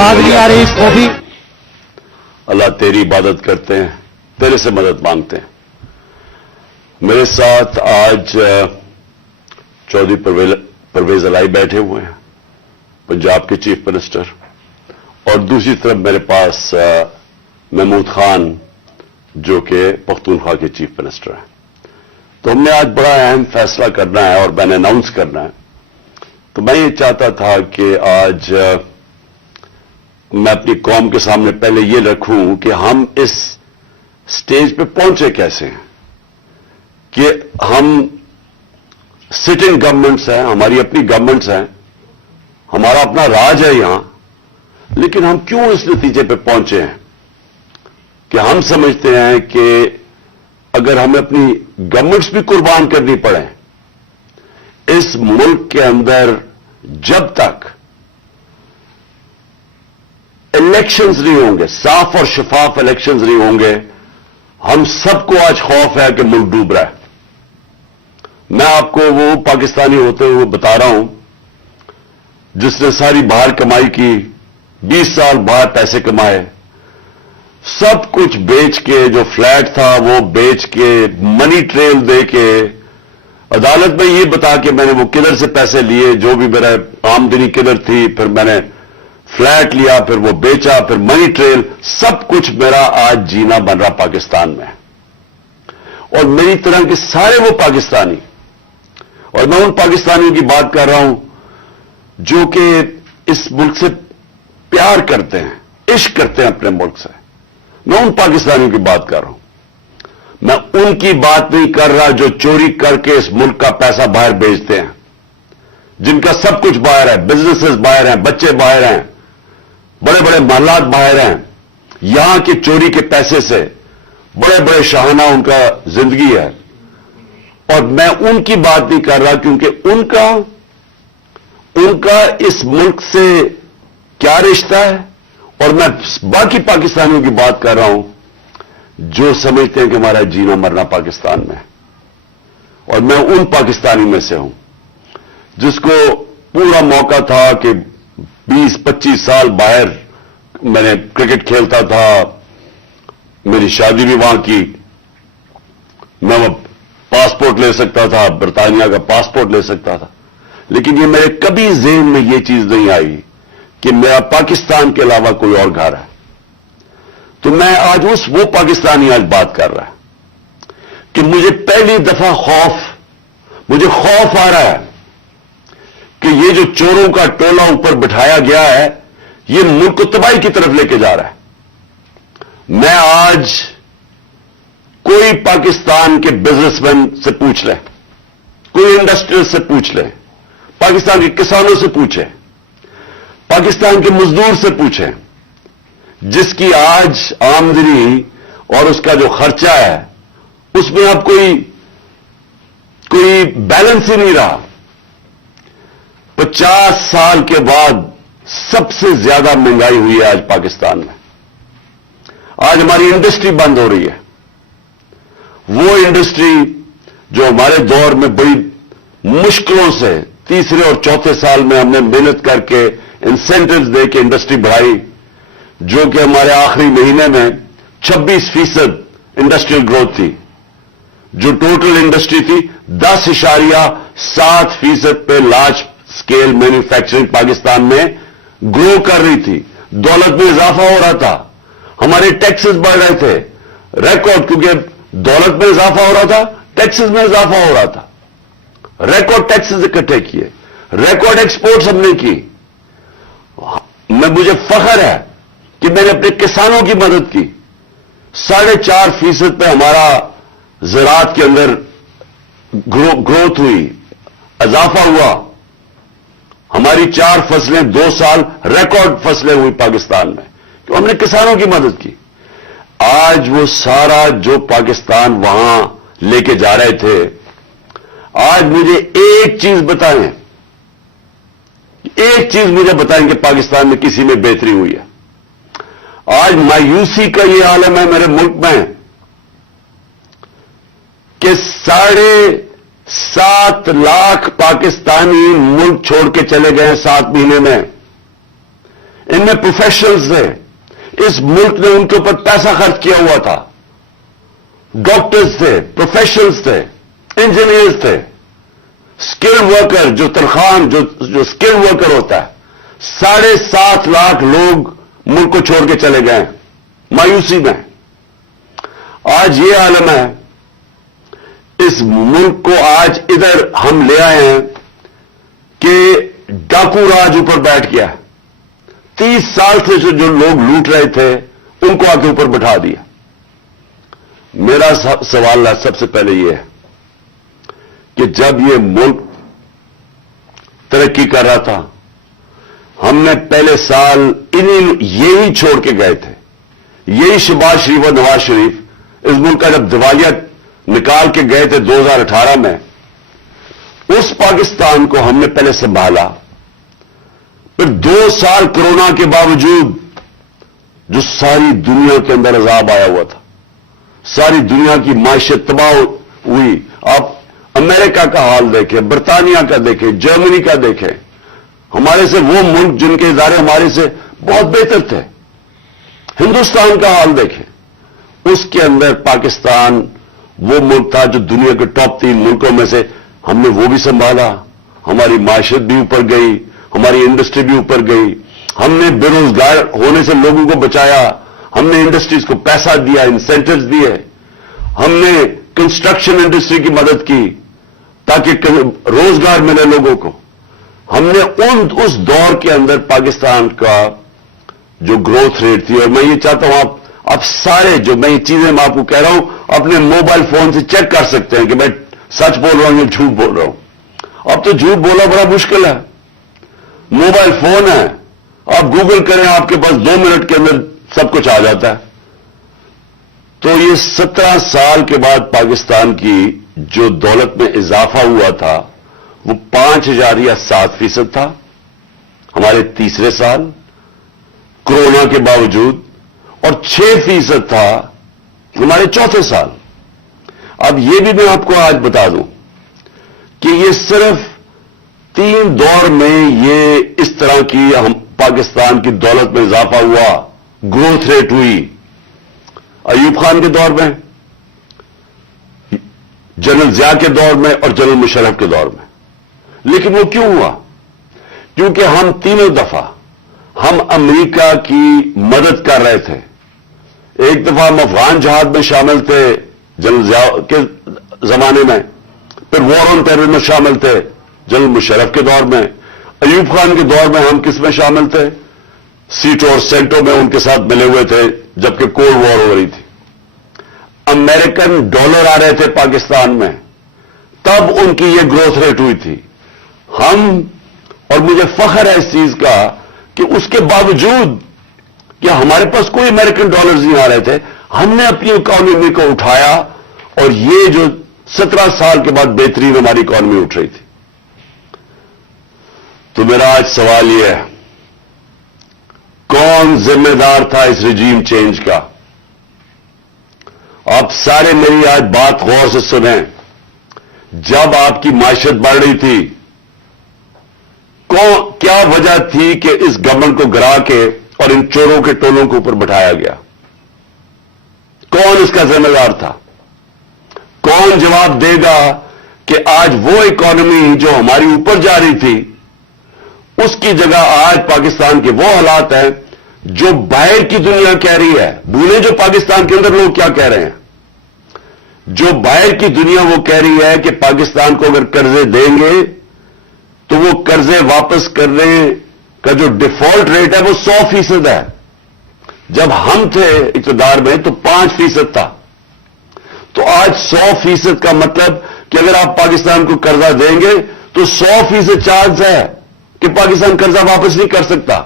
आवाज नहीं आ रही कॉफी। अल्लाह तेरी इबादत करते हैं, तेरे से मदद मांगते हैं। मेरे साथ आज चौधरी परवेज अलाई बैठे हुए हैं, पंजाब के चीफ मिनिस्टर, और दूसरी तरफ मेरे पास महमूद खान जो कि पख्तूनख्वा के चीफ मिनिस्टर हैं। तो हमने आज बड़ा अहम फैसला करना है और मैंने अनाउंस करना है। तो मैं ये चाहता था कि आज मैं अपनी कौम के सामने पहले ये रखूं कि हम इस स्टेज पे पहुंचे कैसे हैं, कि हम सिटिंग गवर्नमेंट्स हैं, हमारी अपनी गवर्नमेंट्स हैं, हमारा अपना राज है यहां, लेकिन हम क्यों इस नतीजे पे पहुंचे हैं कि हम समझते हैं कि अगर हमें अपनी गवर्नमेंट्स भी कुर्बान करनी पड़े, इस मुल्क के अंदर जब तक इलेक्शंस नहीं होंगे, साफ और शफाफ इलेक्शंस नहीं होंगे, हम सबको आज खौफ है कि मुल्क डूब रहा है। मैं आपको वो पाकिस्तानी होते हुए बता रहा हूं जिसने सारी बाहर कमाई की, 20 साल बाहर पैसे कमाए, सब कुछ बेच के, जो फ्लैट था वो बेच के, मनी ट्रेल दे के, अदालत में ये बता के मैंने वो किधर से पैसे लिए, जो भी मेरा आमदनी किधर थी, फिर मैंने फ्लैट लिया, फिर वो बेचा, फिर मनी ट्रेल, सब कुछ मेरा आज जीना बन रहा पाकिस्तान में। और मेरी तरह के सारे वो पाकिस्तानी, और मैं उन पाकिस्तानियों की बात कर रहा हूं जो कि इस मुल्क से प्यार करते हैं, इश्क करते हैं अपने मुल्क से, मैं उन पाकिस्तानियों की बात कर रहा हूं। मैं उनकी बात नहीं कर रहा जो चोरी करके इस मुल्क का पैसा बाहर भेजते हैं, जिनका सब कुछ बाहर है, बिजनेसेस बाहर हैं, बच्चे बाहर हैं, बड़े बड़े महलात बाहर हैं, यहां के चोरी के पैसे से बड़े बड़े शाहाना उनका जिंदगी है। और मैं उनकी बात नहीं कर रहा क्योंकि उनका इस मुल्क से क्या रिश्ता है, और मैं बाकी पाकिस्तानियों की बात कर रहा हूं जो समझते हैं कि हमारा जीना मरना पाकिस्तान में। और मैं उन पाकिस्तानी में से हूं जिसको पूरा मौका था कि 20-25 साल बाहर मैंने क्रिकेट खेलता था, मेरी शादी भी वहां की, मैं वो पासपोर्ट ले सकता था, बरतानिया का पासपोर्ट ले सकता था, लेकिन ये मेरे कभी ज़हन में ये चीज नहीं आई कि मेरा पाकिस्तान के अलावा कोई और घर है। तो मैं आज वो पाकिस्तानी आज बात कर रहा है कि मुझे पहली दफा मुझे खौफ आ रहा है कि ये जो चोरों का टोला ऊपर बिठाया गया है, ये मुल्क को तबाही की तरफ लेके जा रहा है। मैं आज कोई पाकिस्तान के बिजनेसमैन से पूछ ले, कोई इंडस्ट्रियल से पूछ ले, पाकिस्तान के किसानों से पूछे, पाकिस्तान के मजदूर से पूछे, जिसकी आज आमदनी और उसका जो खर्चा है उसमें अब कोई बैलेंस ही नहीं रहा। 50 साल के बाद सबसे ज्यादा महंगाई हुई है आज पाकिस्तान में। आज हमारी इंडस्ट्री बंद हो रही है, वो इंडस्ट्री जो हमारे दौर में बड़ी मुश्किलों से तीसरे और चौथे साल में हमने मेहनत करके इंसेंटिव्स दे के इंडस्ट्री बढ़ाई, जो कि हमारे आखिरी महीने में 26% इंडस्ट्रियल ग्रोथ थी, जो टोटल इंडस्ट्री थी 10.7% पे लार्ज स्केल मैन्युफैक्चरिंग पाकिस्तान में ग्रो कर रही थी, दौलत में इजाफा हो रहा था, हमारे टैक्सेस बढ़ रहे थे, रिकॉर्ड, क्योंकि दौलत में इजाफा हो रहा था, टैक्सेस में इजाफा हो रहा था, रिकॉर्ड टैक्सेस इकट्ठे किए, रिकॉर्ड एक्सपोर्ट्स हमने की। मुझे फख्र है कि मैंने अपने किसानों की मदद की, 4.5% पे हमारा ज़राअत के अंदर ग्रोथ हुई, इजाफा हुआ, हमारी 4 फसलें 2 साल रिकॉर्ड फसलें हुई पाकिस्तान में, तो हमने किसानों की मदद की। आज वो सारा जो पाकिस्तान वहां लेके जा रहे थे, आज मुझे एक चीज बताएं, एक चीज मुझे बताएं कि पाकिस्तान में किसी में बेहतरी हुई है। आज मायूसी का ये आलम है मेरे मुल्क में कि 7.5 लाख पाकिस्तानी मुल्क छोड़ के चले गए 7 महीने में। इनमें प्रोफेशनल्स थे, इस मुल्क ने उनके ऊपर पैसा खर्च किया हुआ था, डॉक्टर्स थे, प्रोफेशनल्स थे, इंजीनियर्स थे, स्किल्ड वर्कर, जो तनख्वाह जो स्किल्ड वर्कर होता है, 7.5 लाख लोग मुल्क को छोड़ के चले गए मायूसी में। आज ये आलम है, इस मुल्क को आज इधर हम ले आए हैं कि डाकू राज ऊपर बैठ गया। 30 साल से जो लोग लूट रहे थे उनको आके ऊपर बैठा दिया। मेरा सवाल है सबसे पहले यह है कि जब ये मुल्क तरक्की कर रहा था, हमने पहले साल यही छोड़ के गए थे, यही शहबाज शरीफ और नवाज शरीफ इस मुल्क का जब दिवालिया निकाल के गए थे 2018 में, उस पाकिस्तान को हमने पहले संभाला। फिर 2 साल कोरोना के बावजूद जो सारी दुनिया के अंदर अजाब आया हुआ था, सारी दुनिया की मायशत तबाह हुई। आप अमेरिका का हाल देखें, बरतानिया का देखें, जर्मनी का देखें, हमारे से वो मुल्क जिनके इदारे हमारे से बहुत बेहतर थे, हिंदुस्तान का हाल देखें, उसके अंदर पाकिस्तान वो मुल्क था जो दुनिया के टॉप 3 मुल्कों में से हमने वो भी संभाला। हमारी मायशत भी ऊपर गई, हमारी इंडस्ट्री भी ऊपर गई, हमने बेरोजगार होने से लोगों को बचाया, हमने इंडस्ट्रीज को पैसा दिया, इंसेंटिव्स दिए, हमने कंस्ट्रक्शन इंडस्ट्री की मदद की ताकि रोजगार मिले लोगों को। हमने उस दौर के अंदर पाकिस्तान का जो ग्रोथ रेट थी, और मैं ये चाहता हूं आप सारे जो मैं ये चीजें मैं आपको कह रहा हूं अपने मोबाइल फोन से चेक कर सकते हैं कि मैं सच बोल रहा हूं या झूठ बोल रहा हूं। अब तो झूठ बोलना बड़ा मुश्किल है, मोबाइल फोन है, आप गूगल करें, आपके पास 2 मिनट के अंदर सब कुछ आ जाता है। तो ये 17 साल के बाद पाकिस्तान की जो दौलत में इजाफा हुआ था वो 5,000 या 7% था हमारे तीसरे साल कोरोना के बावजूद, और 6% था हमारे चौथे साल। अब ये भी मैं आपको आज बता दूं कि ये सिर्फ 3 दौर में ये इस तरह की हम पाकिस्तान की दौलत में इजाफा हुआ, ग्रोथ रेट हुई। अयूब खान के दौर में, जनरल जिया के दौर में और जनरल मुशर्रफ के दौर में। लेकिन वो क्यों हुआ? क्योंकि हम तीनों दफा हम अमेरिका की मदद कर रहे थे। एक दफा हम अफगान जहाद में शामिल थे जनरल जिया के जमाने में, फिर वॉर ऑन टेरर में शामिल थे जनरल मुशर्रफ के दौर में। अयूब खान के दौर में हम किस में शामिल थे? सीटो और सेंटो में उनके साथ मिले हुए थे जबकि कोल्ड वॉर हो रही थी। अमेरिकन डॉलर आ रहे थे पाकिस्तान में, तब उनकी ये ग्रोथ रेट हुई थी। और मुझे फख्र है इस चीज का कि उसके बावजूद कि हमारे पास कोई अमेरिकन डॉलर्स नहीं आ रहे थे, हमने अपनी इकोनॉमी को उठाया, और ये जो 17 साल के बाद बेहतरीन हमारी इकोनॉमी उठ रही थी। तो मेरा आज सवाल यह है, कौन जिम्मेदार था इस रिजीम चेंज का? आप सारे मेरी आज बात गौर से सुनें। जब आपकी मायशत बढ़ रही थी, क्या वजह थी कि इस गवर्नमेंट को गिरा के और इन चोरों के टोलों के ऊपर बिठाया गया? कौन इसका जिम्मेदार था? कौन जवाब देगा कि आज वो इकोनॉमी जो हमारी ऊपर जा रही थी, उसकी जगह आज पाकिस्तान के वो हालात हैं जो बाहर की दुनिया कह रही है। भूले जो पाकिस्तान के अंदर लोग क्या कह रहे हैं। जो बाहर की दुनिया वो कह रही है कि पाकिस्तान को अगर कर्जे देंगे तो वो कर्जे वापस करने का जो डिफॉल्ट रेट है वो 100% है। जब हम थे इक़्तिदार में तो 5% था। तो आज 100% का मतलब कि अगर आप पाकिस्तान को कर्जा देंगे तो 100% चांस है कि पाकिस्तान कर्जा वापस नहीं कर सकता।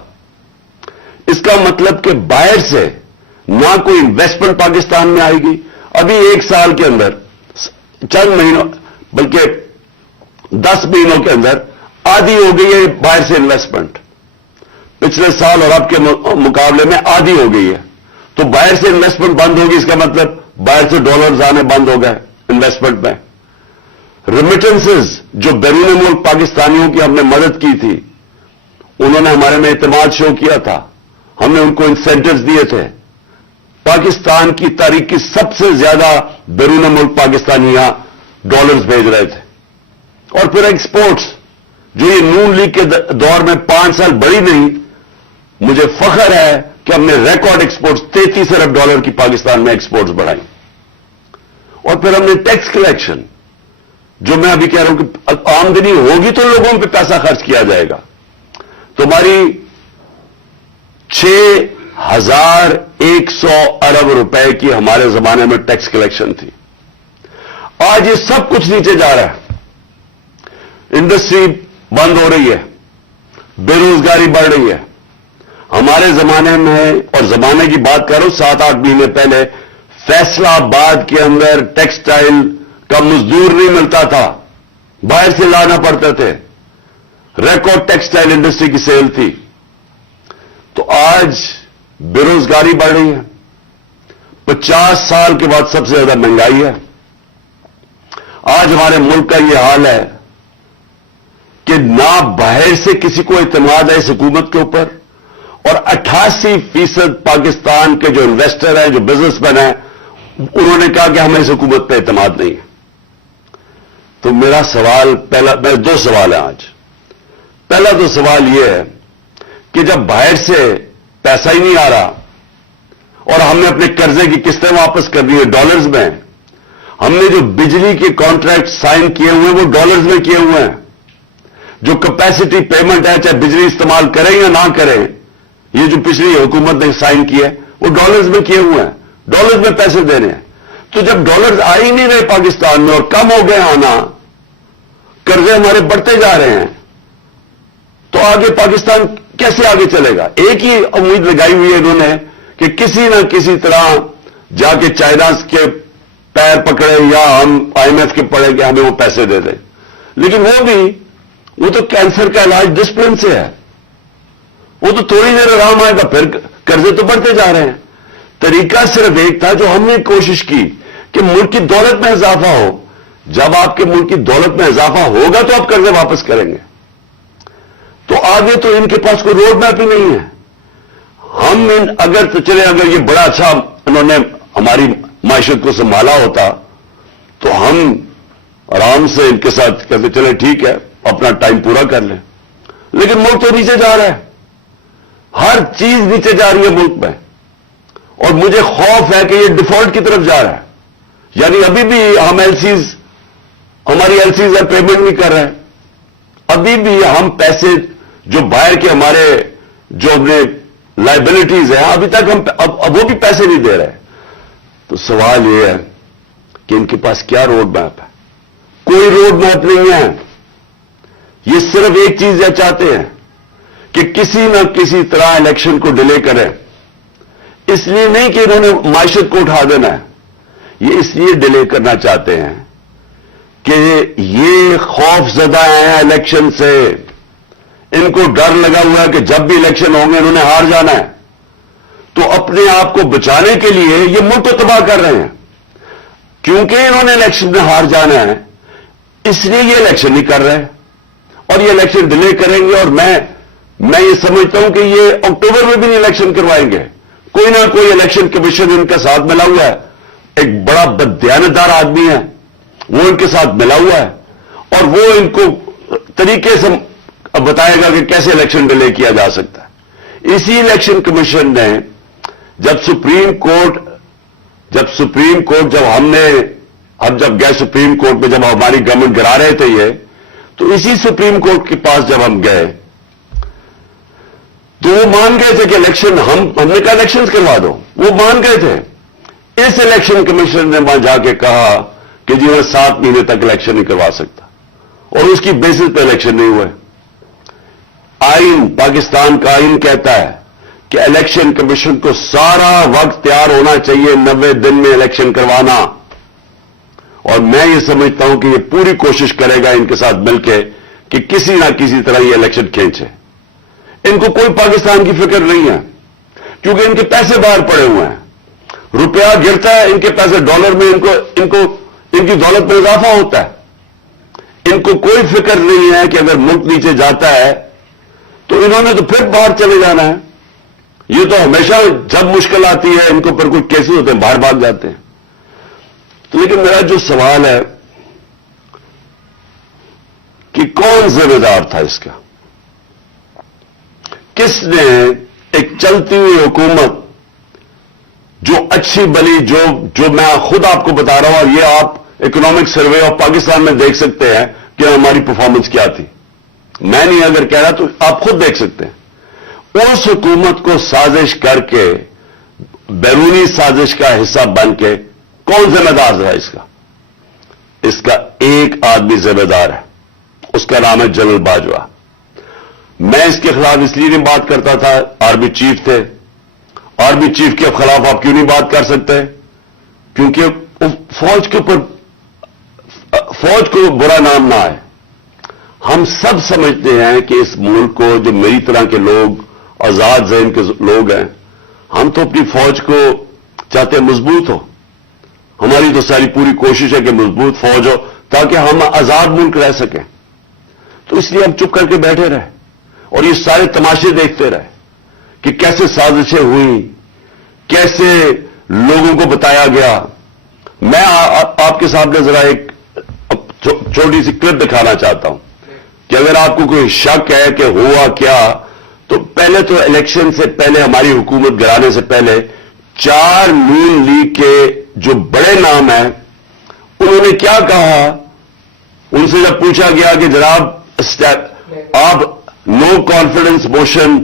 इसका मतलब कि बाहर से ना कोई इन्वेस्टमेंट पाकिस्तान में आएगी। अभी 1 साल के अंदर, चंद महीनों बल्कि 10 महीनों के अंदर आधी हो गई है बाहर से इन्वेस्टमेंट। पिछले साल और अब के मुकाबले में आधी हो गई है। तो बाहर से इन्वेस्टमेंट बंद होगी, इसका मतलब बाहर से डॉलर्स आने बंद हो गए इन्वेस्टमेंट में। रेमिटेंसेस जो बैरून मुल्क पाकिस्तानियों की हमने मदद की थी, उन्होंने हमारे में एतमाद शो किया था। हमने उनको इंसेंटिव्स दिए थे। पाकिस्तान की तारीख की सबसे ज्यादा बैरून मुल्क पाकिस्तानी यहां डॉलर्स भेज रहे थे। और फिर एक्सपोर्ट्स, जो ये नून लीग के दौर में 5 साल बढ़ी नहीं, मुझे फख्र है कि हमने रिकॉर्ड एक्सपोर्ट्स 33 अरब डॉलर की पाकिस्तान में एक्सपोर्ट्स बढ़ाई। और फिर हमने टैक्स कलेक्शन, जो मैं अभी कह रहा हूं कि आमदनी होगी तो लोगों पे पैसा खर्च किया जाएगा, तो हमारी 6,100 अरब रुपए की हमारे जमाने में टैक्स कलेक्शन थी। आज ये सब कुछ नीचे जा रहा है, इंडस्ट्री बंद हो रही है, बेरोजगारी बढ़ रही है। हमारे जमाने में, और जमाने की बात कर रहा हूं, 7-8 महीने पहले फैसलाबाद के अंदर टेक्सटाइल का मजदूर नहीं मिलता था, बाहर से लाना पड़ते थे। रिकॉर्ड टेक्सटाइल इंडस्ट्री की सेल थी। तो आज बेरोजगारी बढ़ रही है, 50 साल के बाद सबसे ज्यादा महंगाई है। आज हमारे मुल्क का यह हाल है कि ना बाहर से किसी को इत्मीनान है इस हुकूमत के ऊपर, और 88% पाकिस्तान के जो इन्वेस्टर हैं, जो बिजनेसमैन हैं, उन्होंने कहा कि हमें इस हुकूमत पर इत्मीनान नहीं है। तो मेरा सवाल मेरे 2 सवाल हैं आज। पहला तो सवाल यह है कि जब बाहर से पैसा ही नहीं आ रहा और हमने अपने कर्जे की किस्तें वापस कर दी है डॉलर्स में, हमने जो बिजली के कॉन्ट्रैक्ट साइन किए हुए हैं वो डॉलर्स में किए हुए हैं, जो कैपेसिटी पेमेंट है, चाहे बिजली इस्तेमाल करें या ना करें, ये जो पिछली हुकूमत ने साइन किए वो डॉलर्स में किए हुए हैं, डॉलर्स में पैसे देने हैं। तो जब डॉलर्स आ ही नहीं रहे पाकिस्तान में और कम हो गए आना, कर्जे हमारे बढ़ते जा रहे हैं, तो आगे पाकिस्तान कैसे आगे चलेगा? एक ही उम्मीद लगाई हुई है इन्होंने कि किसी ना किसी तरह जाके चाइना के पैर पकड़े या हम IMF के पड़े कि हमें वो पैसे दे दें। लेकिन वो तो कैंसर का इलाज डिसिप्लिन से है, वो तो थोड़ी देर आराम आएगा, फिर कर्जे तो बढ़ते जा रहे हैं। तरीका सिर्फ एक था, जो हमने कोशिश की कि मुल्क की दौलत में इजाफा हो। जब आपके मुल्क की दौलत में इजाफा होगा तो आप कर्जे वापस करेंगे। तो आगे तो इनके पास कोई रोड मैप ही नहीं है। अगर ये बड़ा अच्छा उन्होंने हमारी मायशत को संभाला होता तो हम आराम से इनके साथ कहते चले ठीक है, अपना टाइम पूरा कर लें। लेकिन मुल्क तो नीचे जा रहा है, हर चीज नीचे जा रही है मुल्क में, और मुझे खौफ है कि ये डिफॉल्ट की तरफ जा रहा है। यानी अभी भी हम हमारी एलसीज है, पेमेंट नहीं कर रहे हैं। अभी भी हम पैसे जो बाहर के हमारे जो अपने लाइबिलिटीज हैं, अभी तक हम अब वो भी पैसे नहीं दे रहे। तो सवाल ये है कि इनके पास क्या रोड मैप है? कोई रोड मैप नहीं है। ये सिर्फ एक चीज ये चाहते हैं कि किसी न किसी तरह इलेक्शन को डिले करें। इसलिए नहीं कि इन्होंने मायशत को उठा देना है, ये इसलिए डिले करना चाहते हैं कि ये खौफजदा हैं इलेक्शन से। इनको डर लगा हुआ है कि जब भी इलेक्शन होंगे इन्होंने हार जाना है, तो अपने आप को बचाने के लिए ये मुल्क को तबाह कर रहे हैं। क्योंकि इन्होंने इलेक्शन में हार जाना है, इसलिए ये इलेक्शन नहीं कर रहे हैं और ये इलेक्शन डिले करेंगे। और मैं ये समझता हूं कि ये अक्टूबर में भी नहीं इलेक्शन करवाएंगे। कोई ना कोई इलेक्शन कमीशन इनके साथ मिला हुआ है, एक बड़ा बददियानतदार आदमी है, वो इनके साथ मिला हुआ है और वो इनको तरीके से बताएगा कि कैसे इलेक्शन डिले किया जा सकता है। इसी इलेक्शन कमीशन ने जब सुप्रीम कोर्ट जब गए सुप्रीम कोर्ट में, जब हमारी गवर्नमेंट गिरा रहे थे ये, तो इसी सुप्रीम कोर्ट के पास जब हम गए तो वो मान गए थे कि इलेक्शन हमने कहा इलेक्शन करवा दो, वो मान गए थे। इस इलेक्शन कमीशन ने वहां जाके कहा कि जी मैं 7 महीने तक इलेक्शन नहीं करवा सकता, और उसकी बेसिस पे इलेक्शन नहीं हुए। आइन, पाकिस्तान का आइन कहता है कि इलेक्शन कमीशन को सारा वक्त तैयार होना चाहिए 90 दिन में इलेक्शन करवाना, और मैं ये समझता हूं कि ये पूरी कोशिश करेगा इनके साथ मिलकर कि किसी ना किसी तरह ये इलेक्शन खींचे। इनको कोई पाकिस्तान की फिक्र नहीं है, क्योंकि इनके पैसे बाहर पड़े हुए हैं, रुपया गिरता है, इनके पैसे डॉलर में, इनकी दौलत में इजाफा होता है। इनको कोई फिक्र नहीं है कि अगर मुल्क नीचे जाता है तो इन्होंने तो फिर बाहर चले जाना है। یہ تو ہمیشہ جب مشکل آتی ہے ان کو پر کوئی کیسز ہوتے ہیں باہر بھاگ جاتے ہیں. تو لیکن میرا جو سوال ہے کہ کون ذمہ دار تھا اس کا؟ کس نے ایک چلتی ہوئی حکومت جو اچھی بلی جو میں خود آپ کو بتا رہا ہوں، اور یہ آپ اکنامک سروے آف پاکستان میں دیکھ سکتے ہیں کہ ہماری پرفارمنس کیا تھی. میں نہیں اگر کہہ رہا تو آپ خود دیکھ سکتے ہیں. اس حکومت کو سازش کر کے بیرونی سازش کا حصہ بن کے کون ذمہ دار ہے اس کا؟ اس کا ایک آدمی ذمہ دار ہے، اس کا نام ہے جنرل باجوہ. میں اس کے خلاف اس لیے نہیں بات کرتا تھا، آرمی چیف تھے. آرمی چیف کے خلاف آپ کیوں نہیں بات کر سکتے؟ کیونکہ فوج کے اوپر فوج کو برا نام نہ آئے. ہم سب سمجھتے ہیں کہ اس ملک کو جو میری طرح کے لوگ آزاد ذہن کے لوگ ہیں، ہم تو اپنی فوج کو چاہتے ہیں مضبوط ہو. ہماری تو ساری پوری کوشش ہے کہ مضبوط فوج ہو تاکہ ہم آزاد ملک رہ سکیں. تو اس لیے ہم چپ کر کے بیٹھے رہے اور یہ سارے تماشے دیکھتے رہے کہ کیسے سازشیں ہوئی، کیسے لوگوں کو بتایا گیا. میں آپ کے سامنے ذرا ایک چھوٹی سی کلپ دکھانا چاہتا ہوں کہ اگر آپ کو کوئی شک ہے کہ ہوا کیا، تو پہلے تو الیکشن سے پہلے ہماری حکومت گرانے سے پہلے 4 نون لیگ کے جو بڑے نام ہیں انہوں نے کیا کہا. ان سے جب پوچھا گیا کہ جناب آپ نو کانفیڈنس موشن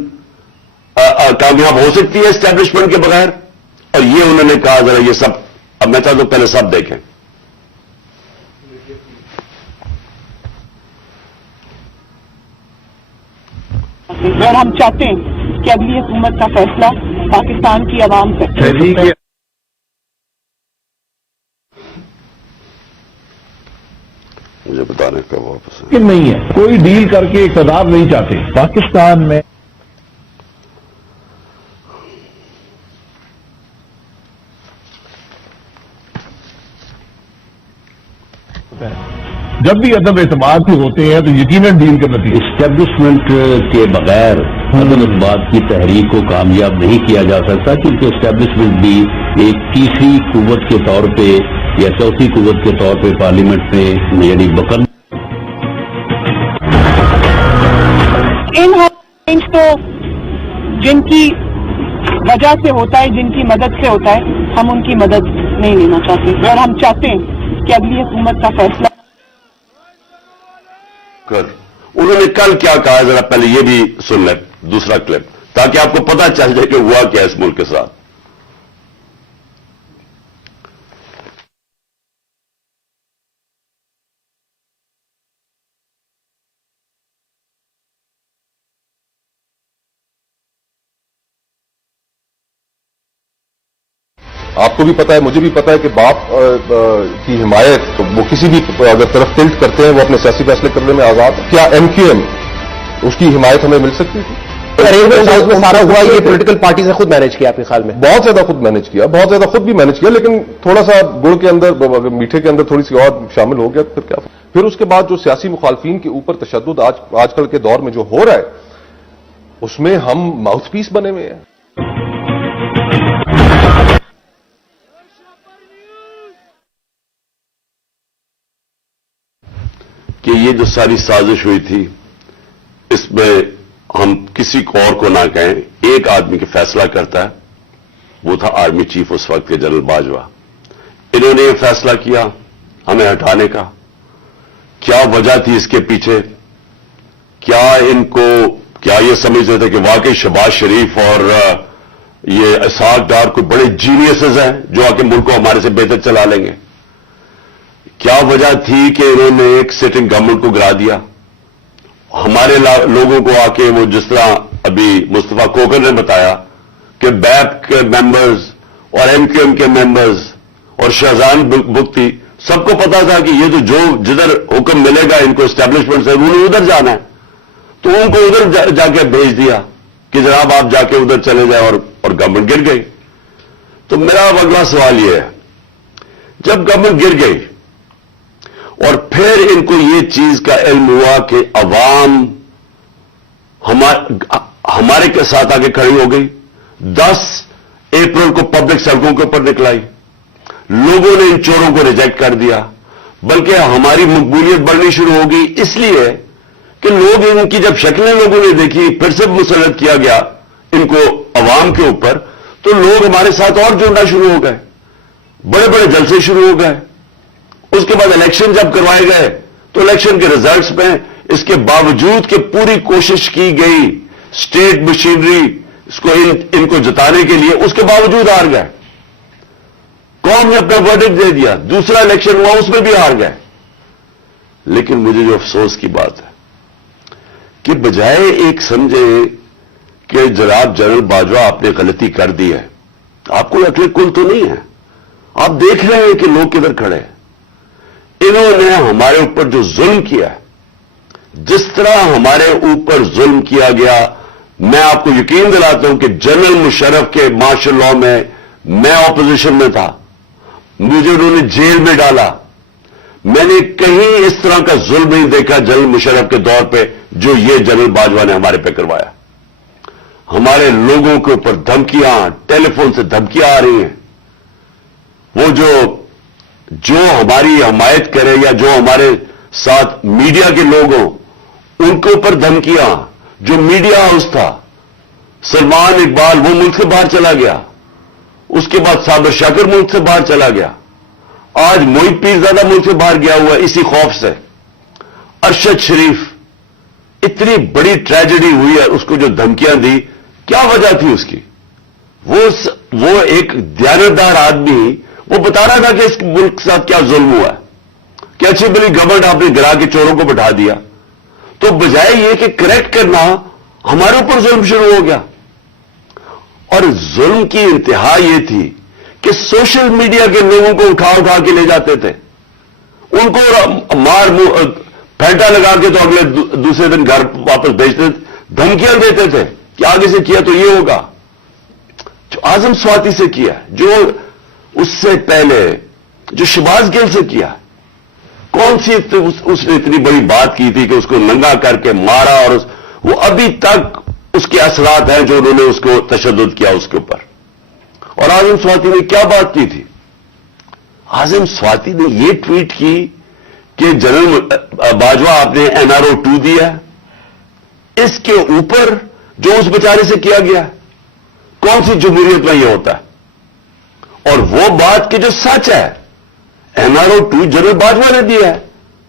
کامیاب ہو سکتی ہے اسٹیبلشمنٹ کے بغیر، اور یہ انہوں نے کہا. ذرا یہ سب اب میں چاہتا ہوں پہلے سب دیکھیں. اور ہم چاہتے ہیں کہ اگلی حکومت کا فیصلہ پاکستان کی عوام سے. مجھے بتانے کا واپس نہیں ہے، کوئی ڈیل کر کے اقتدار نہیں چاہتے پاکستان میں. جب بھی عدم اعتماد بھی ہوتے ہیں تو یقیناً ڈیل کے نتیجے. اسٹیبلشمنٹ کے بغیر عدم اعتماد کی تحریک کو کامیاب نہیں کیا جا سکتا، کیونکہ اسٹیبلشمنٹ بھی ایک تیسری قوت کے طور پہ یا چوتھی قوت کے طور پہ پارلیمنٹ میں یعنی بکن. ان تو جن کی وجہ سے ہوتا ہے، جن کی مدد سے ہوتا ہے، ہم ان کی مدد نہیں لینا چاہتے اور ہم چاہتے ہیں کہ اگلی حکومت کا فیصلہ. انہوں نے کل کیا کہا ذرا پہلے یہ بھی سن لیں دوسرا کلپ، تاکہ آپ کو پتہ چل جائے کہ ہوا کیا اس ملک کے ساتھ. آپ کو بھی پتا ہے، مجھے بھی پتا ہے کہ باپ کی حمایت تو وہ کسی بھی اگر طرف ٹلٹ کرتے ہیں وہ اپنے سیاسی فیصلے کرنے میں آزاد ہے. کیا ایم کیو ایم اس کی حمایت ہمیں مل سکتی تھی؟ ارینجمنٹ میں سارا ہوا یہ پولیٹیکل پارٹی سے خود مینج کیا آپ کے خیال میں؟ بہت زیادہ خود مینج کیا، بہت زیادہ خود بھی مینج کیا، لیکن تھوڑا سا گڑ کے اندر اگر میٹھے کے اندر تھوڑی سی اور شامل ہو گیا پھر کیا. پھر اس کے بعد جو سیاسی مخالفین کے اوپر تشدد آج کل کے دور میں جو ہو رہا ہے اس میں ہم ماؤتھ پیس بنے ہوئے ہیں. کہ یہ جو ساری سازش ہوئی تھی اس میں ہم کسی کو اور کو نہ کہیں، ایک آدمی کے فیصلہ کرتا ہے، وہ تھا آرمی چیف اس وقت کے جنرل باجوہ. انہوں نے یہ فیصلہ کیا ہمیں ہٹانے کا. کیا وجہ تھی اس کے پیچھے؟ کیا یہ سمجھتے تھے کہ واقعی شہباز شریف اور یہ اسحاق ڈار کوئی بڑے جینیسز ہیں جو آ کے ملک کو ہمارے سے بہتر چلا لیں گے؟ کیا وجہ تھی کہ انہوں نے ایک سٹنگ گورنمنٹ کو گرا دیا؟ ہمارے لوگوں کو آ کے وہ جس طرح ابھی مصطفیٰ کوکر نے بتایا کہ بیپ کے ممبرز اور ایم کیو ایم کے ممبرز اور شہزان بگٹی سب کو پتا تھا کہ یہ تو جدھر حکم ملے گا ان کو اسٹیبلشمنٹ سے انہوں نے ادھر جانا ہے، تو ان کو ادھر جا کے بھیج دیا کہ جناب آپ جا کے ادھر چلے جائیں اور گورنمنٹ گر گئی. تو میرا اگلا سوال یہ ہے، جب گورنمنٹ گر گئی اور پھر ان کو یہ چیز کا علم ہوا کہ عوام ہمارے کے ساتھ آگے کھڑی ہو گئی، 10 अप्रैल को पब्लिक सड़कों के ऊपर निकलाई, लोगों ने इन चोरों को रिजेक्ट कर दिया, बल्कि हमारी मकबूलियत बढ़नी शुरू होगी इसलिए कि लोग इनकी जब शक्लें लोगों ने देखी, फिर से मुसल्लत किया गया इनको अवाम के ऊपर, तो लोग हमारे साथ और जुड़ना शुरू हो गए, बड़े बड़े जलसे शुरू हो गए। उसके बाद इलेक्शन जब करवाए गए तो इलेक्शन के रिजल्ट्स में इसके बावजूद कि पूरी कोशिश की गई स्टेट मशीनरी इसको इनको जिताने के लिए, उसके बावजूद हार गए। कौम ने अपना वर्डिक्ट दे दिया, दूसरा इलेक्शन हुआ उसमें भी हार गए। लेकिन मुझे जो अफसोस की बात है कि बजाय एक समझे कि जनाब जनरल बाजवा आपने गलती कर दी है, आपको अकल कुल तो नहीं है, आप देख रहे हैं कि लोग किधर खड़े हैं। इन्होंने हमारे ऊपर जो जुल्म किया है, जिस तरह हमारे ऊपर जुल्म किया गया, मैं आपको यकीन दिलाता हूं कि जनरल मुशर्रफ के मार्शल लॉ में मैं ऑपोजिशन में था, मुझे उन्होंने जेल में डाला। मैंने कहीं इस तरह का जुल्म नहीं देखा जनरल मुशर्रफ के दौर पे जो ये जनरल बाजवा ने हमारे पे करवाया। हमारे लोगों के ऊपर धमकियां, टेलीफोन से धमकियां आ रही हैं। वो जो हमारी हमायत करे या जो हमारे साथ मीडिया के लोग हों, उनके ऊपर धमकियां। जो मीडिया हाउस था, सलमान इकबाल, वो मुल्क से बाहर चला गया, उसके बाद साबिर शाकिर मुल्क से बाहर चला गया, आज मोहित पीरजादा मुल्क से बाहर गया हुआ इसी खौफ से। अरशद शरीफ, इतनी बड़ी ट्रेजेडी हुई है, उसको जो धमकियां दी, क्या वजह थी उसकी? वो एक दयानतदार आदमी, वो बता रहा था कि इस मुल्क के साथ क्या जुल्म हुआ है, कि अच्छी बड़ी गवर्नमेंट आपने गिरा के चोरों को बैठा दिया। तो बजाय ये कि करेक्ट करना, हमारे ऊपर जुल्म शुरू हो गया। और जुल्म की इंतहा ये थी कि सोशल मीडिया के लोगों को उठा उठा के ले जाते थे, उनको मार फेंटा लगा के तो अगले दूसरे दिन घर वापस भेजते थे, धमकियां देते थे कि आगे से किया तो ये होगा। जो आजम स्वाति से किया, जो उससे पहले जो शहबाज गिल से किया, कौन सी उसने इतनी बड़ी बात की थी कि उसको नंगा करके मारा, और वो अभी तक उसके असरात हैं जो उन्होंने उसको तशद्दुद किया उसके ऊपर। और आजम स्वाति ने क्या बात की थी? आजम स्वाति ने ये ट्वीट की कि जनरल बाजवा आपने NRO 2 दिया, इसके ऊपर जो उस बेचारे से किया गया, कौन सी जमहूरियत में यह होता है? और वो बात कि जो सच है, NRO 2 जनरल बाजवा ने दिया है,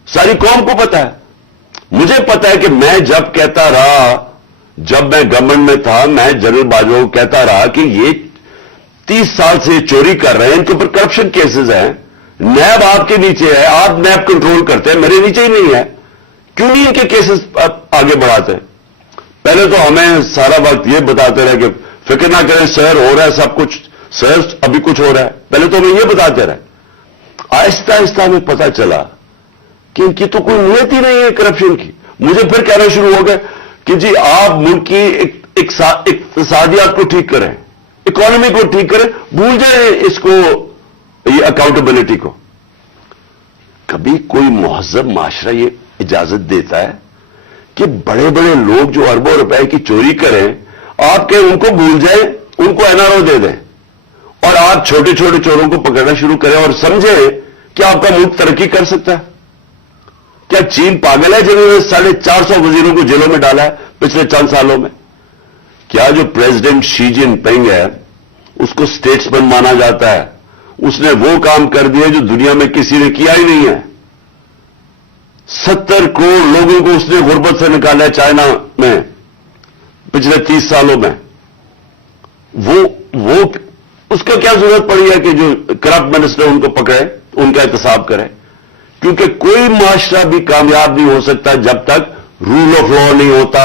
सारी कौम को पता है। मुझे पता है कि मैं जब कहता रहा, जब मैं गवर्नमेंट में था, मैं जनरल बाजवा को कहता रहा कि ये 30 साल से चोरी कर रहे हैं, इनके ऊपर करप्शन केसेस हैं, नैब आपके नीचे है, आप नैब कंट्रोल करते हैं, मेरे नीचे ही नहीं है, क्यों नहीं इनके केसेस आगे बढ़ाते? पहले तो हमें सारा वक्त ये बताते रहे कि फिक्र ना करें सर, हो रहा है सब कुछ, सर अभी कुछ हो रहा है, पहले तो हमें ये बताते रहे। आहिस्ता आहिस्ता हमें पता चला कि इनकी तो कोई नीयत ही नहीं है करप्शन की। मुझे फिर कहना शुरू हो गया कि जी आप मुल्क की इक्तिसादियात को ठीक करें, इकोनॉमी को ठीक करें, भूल जाए इसको, ये अकाउंटेबिलिटी को। कभी कोई मुहज़्ज़ब माशरा ये इजाजत देता है कि बड़े बड़े लोग जो अरबों रुपए की चोरी करें, आप कहें उनको भूल जाए, उनको NRO दे दें, और आप छोटे छोटे चोरों को पकड़ना शुरू करें और समझे कि आपका मुल्क तरक्की कर सकता है? क्या चीन पागल है जिन्होंने 450 वजीरों को जेलों में डाला है पिछले चंद सालों में? क्या जो प्रेसिडेंट शी जिनपिंग है उसको स्टेट्समैन माना जाता है, उसने वो काम कर दिया जो दुनिया में किसी ने किया ही नहीं है। 70 करोड़ लोगों को उसने गुर्बत से निकाला है चाइना में पिछले 30 सालों में। वो उसको क्या जरूरत पड़ी है कि जो करप्ट मिनिस्टर उनको पकड़े, उनका एहतसाब करे? क्योंकि कोई माशरा भी कामयाब नहीं हो सकता जब तक रूल ऑफ लॉ नहीं होता,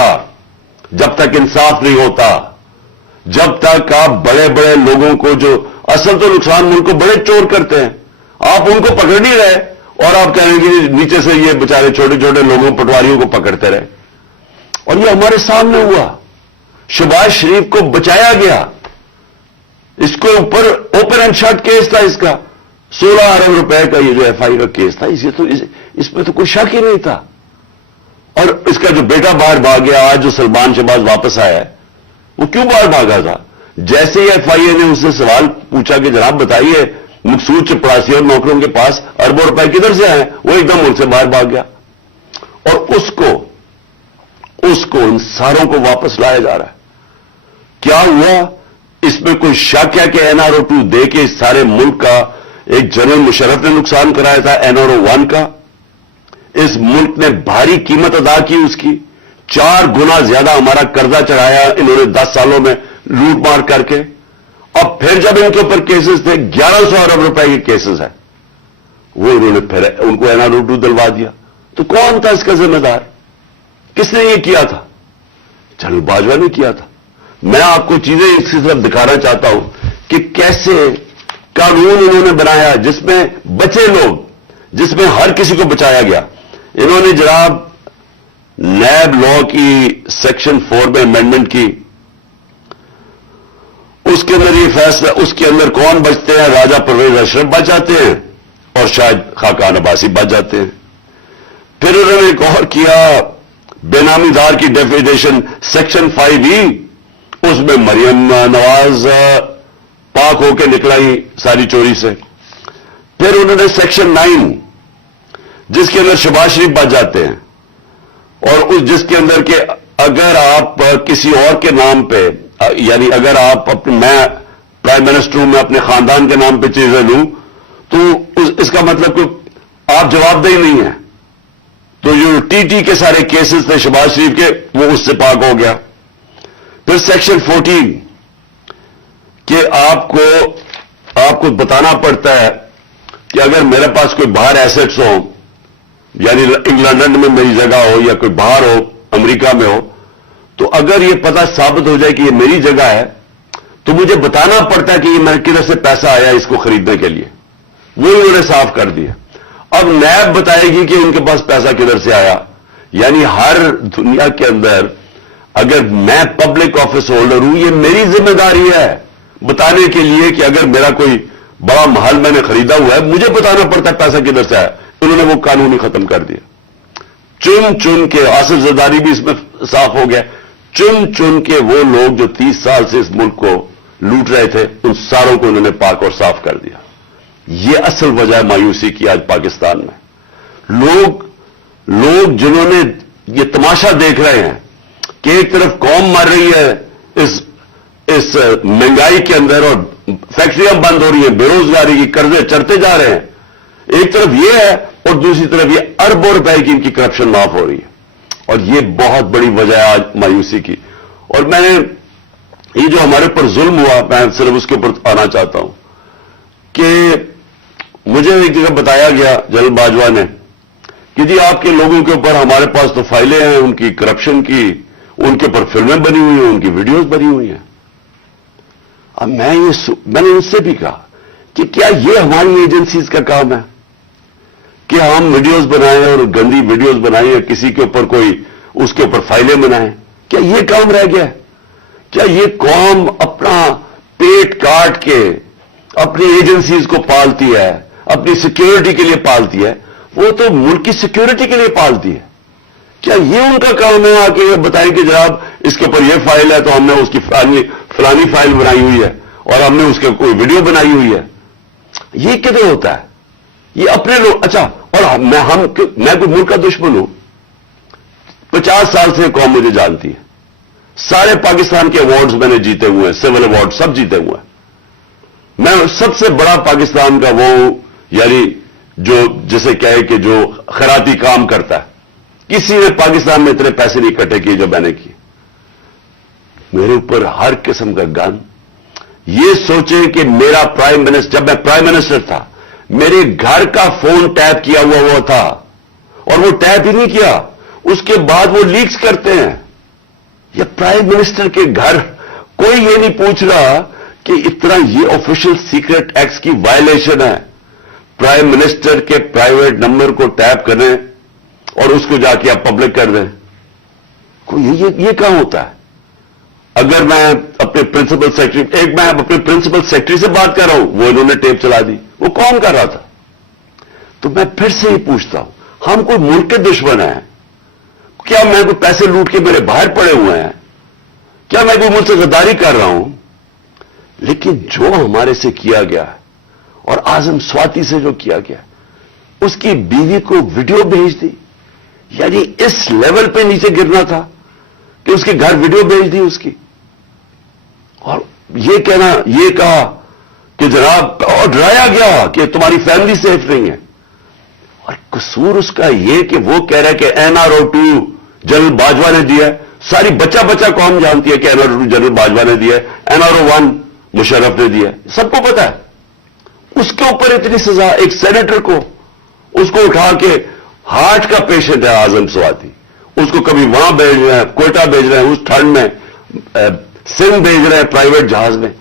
जब तक इंसाफ नहीं होता, जब तक आप बड़े बड़े लोगों को, जो असल तो नुकसान मुल्क को बड़े चोर करते हैं, आप उनको पकड़ नहीं रहे और आप कह रहे हैं कि नीचे से ये बेचारे छोटे छोटे लोगों, पटवारियों को पकड़ते रहे। और ये हमारे सामने हुआ, शहबाज शरीफ को बचाया गया, इसके ऊपर ओपन एंड शट केस था, इसका 16 अरब रुपए का ये जो FI का केस था, इसमें तो कोई शक ही नहीं था। और इसका जो बेटा बाहर भाग गया, आज जो सलमान शहबाज वापस आया है, वो क्यों बाहर भागा था? جیسے ہی ایف آئی اے نے اس سے سوال پوچھا کہ جناب بتائیے مقصود چپڑاسی اور نوکروں کے پاس اربوں روپے کدھر سے آئے, وہ ایک دم ملک سے باہر بھاگ گیا, اور اس کو ان ساروں کو واپس لایا جا رہا ہے. کیا ہوا؟ اس میں کوئی شک ہے کہ NRO2 دے کے اس سارے ملک کا ایک جنرل مشرف نے نقصان کرایا تھا NRO1 کا. اس ملک نے بھاری قیمت ادا کی اس کی, 4 گنا زیادہ ہمارا قرضہ چڑھایا انہوں نے 10 سالوں میں لوٹ مار کر کے. اب پھر جب ان کے اوپر کیسز تھے 1100 ارب روپے کے کیسز ہیں, وہ انہوں نے پھر ان کو NRO2 دلوا دیا. تو کون تھا اس کا ذمہ دار؟ کس نے یہ کیا تھا؟ جنرل باجوہ نے کیا تھا. میں آپ کو چیزیں اس کی طرف دکھانا چاہتا ہوں کہ کیسے قانون انہوں نے بنایا جس میں بچے لوگ, جس میں ہر کسی کو بچایا گیا. انہوں نے جناب نیب لا کی سیکشن 4 میں امینڈمنٹ کی, اس کے اندر یہ فیصلہ, اس کے اندر کون بچتے ہیں؟ راجہ پرویز اشرف بچ جاتے ہیں اور شاید خاقان عباسی بچ جاتے ہیں. پھر انہوں نے ایک اور کیا, بے نامی دار کی ڈیفیڈیشن سیکشن 5E, اس میں مریم نواز پاک ہو کے نکلائی ساری چوری سے. پھر انہوں نے سیکشن 9 جس کے اندر شہباز شریف بچ جاتے ہیں, اور اس جس کے اندر کہ اگر آپ کسی اور کے نام پہ, یعنی اگر آپ میں پرائم منسٹر ہوں, میں اپنے خاندان کے نام پہ چیزیں لوں تو اس کا مطلب کہ آپ جواب دہی نہیں ہیں. تو جو TT کے سارے کیسز تھے شہباز شریف کے, وہ اس سے پاک ہو گیا. پھر سیکشن 14 کہ آپ کو بتانا پڑتا ہے کہ اگر میرے پاس کوئی باہر ایسٹس ہوں, یعنی انگلینڈ میں میری جگہ ہو یا کوئی باہر ہو امریکہ میں ہو, تو اگر یہ پتہ ثابت ہو جائے کہ یہ میری جگہ ہے تو مجھے بتانا پڑتا ہے کہ یہ میرے کدھر سے پیسہ آیا اس کو خریدنے کے لیے. وہ انہوں نے صاف کر دیا. اب نیب بتائے گی کہ ان کے پاس پیسہ کدھر سے آیا. یعنی ہر دنیا کے اندر اگر میں پبلک آفس ہولڈر ہوں, یہ میری ذمہ داری ہے بتانے کے لیے کہ اگر میرا کوئی بڑا محل میں نے خریدا ہوا ہے, مجھے بتانا پڑتا ہے پیسہ کدھر سے آیا. انہوں نے وہ قانون ہی ختم کر دیا. چن کے آصف زرداری بھی اس میں صاف ہو گیا. چن کے وہ لوگ جو 30 سال سے اس ملک کو لوٹ رہے تھے, ان ساروں کو انہوں نے پاک اور صاف کر دیا. یہ اصل وجہ ہے مایوسی کی آج پاکستان میں. لوگ جنہوں نے یہ تماشا دیکھ رہے ہیں کہ ایک طرف قوم مر رہی ہے اس مہنگائی کے اندر اور فیکٹریاں بند ہو رہی ہیں, بے روزگاری کی قرضے چڑھتے جا رہے ہیں, ایک طرف یہ ہے اور دوسری طرف یہ اربوں روپے کی ان کی کرپشن معاف ہو رہی ہے. اور یہ بہت بڑی وجہ ہے آج مایوسی کی. اور میں نے یہ جو ہمارے اوپر ظلم ہوا, میں صرف اس کے اوپر آنا چاہتا ہوں کہ مجھے ایک جگہ بتایا گیا جنرل باجوہ نے کہ جی آپ کے لوگوں کے اوپر ہمارے پاس تو فائلیں ہیں ان کی کرپشن کی, ان کے اوپر فلمیں بنی ہوئی ہیں, ان کی ویڈیوز بنی ہوئی ہیں. اب میں نے ان سے بھی کہا کہ کیا یہ ہماری ایجنسیز کا کام ہے کہ ہم ویڈیوز بنائیں اور گندی ویڈیوز بنائیں یا کسی کے اوپر کوئی اس کے اوپر فائلیں بنائیں؟ کیا یہ کام رہ گیا ہے؟ کیا یہ قوم اپنا پیٹ کاٹ کے اپنی ایجنسیز کو پالتی ہے, اپنی سیکیورٹی کے لیے پالتی ہے؟ وہ تو ملک کی سیکیورٹی کے لیے پالتی ہے. کیا یہ ان کا کام ہے آ کے بتائیں کہ جناب اس کے اوپر یہ فائل ہے تو ہم نے اس کی فلانی فائل بنائی ہوئی ہے اور ہم نے اس کے کوئی ویڈیو بنائی ہوئی ہے؟ یہ کدھر ہوتا ہے؟ یہ اپنے لوگ. اچھا, اور میں کوئی ملک کا دشمن ہوں؟ 50 سال سے قوم مجھے جانتی ہے. سارے پاکستان کے ایوارڈز میں نے جیتے ہوئے ہیں, سول ایوارڈ سب جیتے ہوئے ہیں. میں سب سے بڑا پاکستان کا وہ یعنی جو جسے کہے کہ جو خیراتی کام کرتا ہے. کسی نے پاکستان میں اتنے پیسے نہیں اکٹھے کیے جو میں نے کیے. میرے اوپر ہر قسم کا گن. یہ سوچیں کہ میرا پرائم منسٹر, جب میں پرائم منسٹر تھا, میرے گھر کا فون ٹیپ کیا ہوا تھا اور وہ ٹیپ ہی نہیں کیا, اس کے بعد وہ لیکس کرتے ہیں. یہ پرائم منسٹر کے گھر, کوئی یہ نہیں پوچھ رہا کہ اتنا یہ آفیشل سیکرٹ ایکٹ کی وائلیشن ہے. پرائم منسٹر کے پرائیویٹ نمبر کو ٹیپ کریں اور اس کو جا کے آپ پبلک کر دیں. یہ کہاں ہوتا ہے؟ اگر میں اپنے پرنسپل سیکرٹری, میں اپنے پرنسپل سیکرٹری سے بات کر رہا ہوں, وہ انہوں نے ٹیپ چلا دی, وہ کون کر رہا تھا؟ تو میں پھر سے ہی پوچھتا ہوں, ہم کوئی ملک کے دشمن ہیں کیا؟ میں کوئی پیسے لوٹ کے میرے باہر پڑے ہوئے ہیں کیا؟ میں کوئی ملک سے غداری کر رہا ہوں लेकिन जो हमारे से किया गया और आजम स्वाति से जो किया गया, उसकी बीवी को वीडियो भेज दी, यानी इस लेवल पे नीचे गिरना था कि उसके घर वीडियो भेज दी उसकी, और ये कहना, ये कहा कि जनाब, और डराया गया कि तुम्हारी फैमिली सेफ नहीं है। और कसूर उसका ये कि वो कह रहा है कि NRO 2 जनरल बाजवा ने दिया है। सारी बच्चा बच्चा कौम जानती है कि NRO 2 जनरल बाजवा ने दिया है, NRO 1 मुशर्रफ ने दिया है, सबको पता है। उसके ऊपर इतनी सजा, एक सेनेटर को, उसको उठा के, हार्ट का पेशेंट है आजम स्वाति, उसको कभी वहां भेज रहे हैं, कोयटा भेज रहे हैं, उस ठंड में सिंध भेज रहे हैं प्राइवेट जहाज में।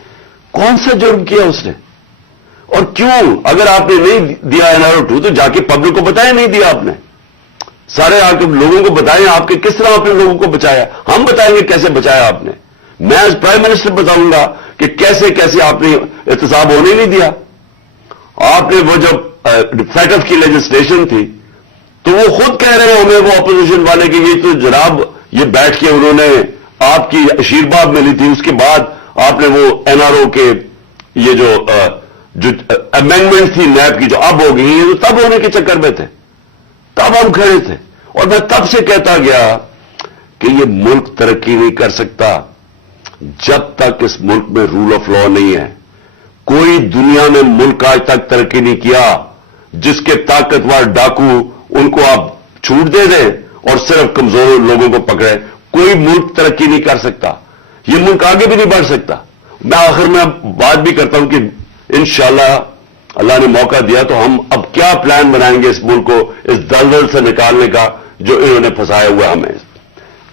कौन सा जुर्म किया उसने? और क्यों? अगर आपने नहीं दिया NRO 2 तो जाके पब्लिक को बताया नहीं दिया आपने, सारे आके लोगों को बताएं आपके किस तरह आपने लोगों को बचाया। हम बताएंगे कैसे बचाया आपने। मैं एज प्राइम मिनिस्टर बताऊंगा कि कैसे कैसे आपने एहतसाब होने नहीं दिया। आपने वो जब फैटफ की लेजिस्लेशन थी तो वो खुद कह रहे हैं हमें, वो अपोजिशन वाले, कि ये तो जनाब ये बैठ के उन्होंने आपकी आशीर्वाद मिली थी, उसके बाद आपने वो NRO के ये जो अमेंडमेंट थी नैब की जो अब हो गई, ये तो तब होने के चक्कर में थे, तब हम खड़े थे। और मैं तब से कहता गया कि ये मुल्क तरक्की नहीं कर सकता जब तक इस मुल्क में रूल ऑफ लॉ नहीं है। कोई दुनिया में मुल्क आज तक तरक्की नहीं किया जिसके ताकतवर डाकू उनको आप छूट दे दें और सिर्फ कमजोर लोगों को पकड़े। कोई मुल्क तरक्की नहीं कर सकता, ये मुल्क आगे भी नहीं बढ़ सकता। मैं आखिर में बात भी करता हूं कि इंशाअल्लाह अल्लाह ने मौका दिया तो हम अब क्या प्लान बनाएंगे इस मुल्क को इस दलदल से निकालने का जो इन्होंने फंसाया हुआ हमें।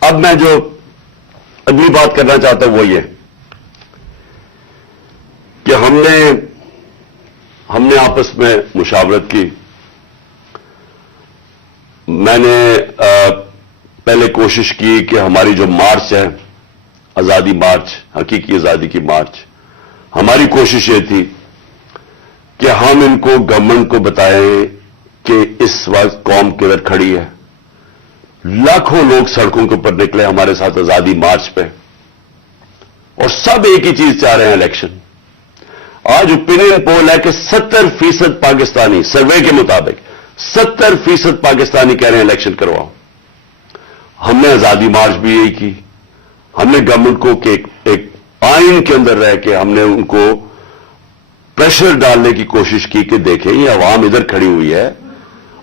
अब मैं जो अगली बात करना चाहता हूं वो ये कि हमने आपस में मुशावरत की। मैंने पहले कोशिश की कि हमारी जो मार्च है, आजादी मार्च, हकीकी आजादी की मार्च, हमारी कोशिश ये थी कि हम इनको गवर्नमेंट को बताएं कि इस वक्त कौम किधर खड़ी है। लाखों लोग सड़कों के ऊपर निकले हमारे साथ आजादी मार्च पे, और सब एक ही चीज चाह रहे हैं, इलेक्शन। आज ओपिनियन पोल है कि 70% पाकिस्तानी, सर्वे के मुताबिक 70% पाकिस्तानी कह रहे हैं इलेक्शन करवाओ। हमने आजादी मार्च भी यही की। हमने गवर्नमेंट को कि एक आइन के अंदर रह के हमने उनको प्रेशर डालने की कोशिश की कि देखें ये अवाम इधर खड़ी हुई है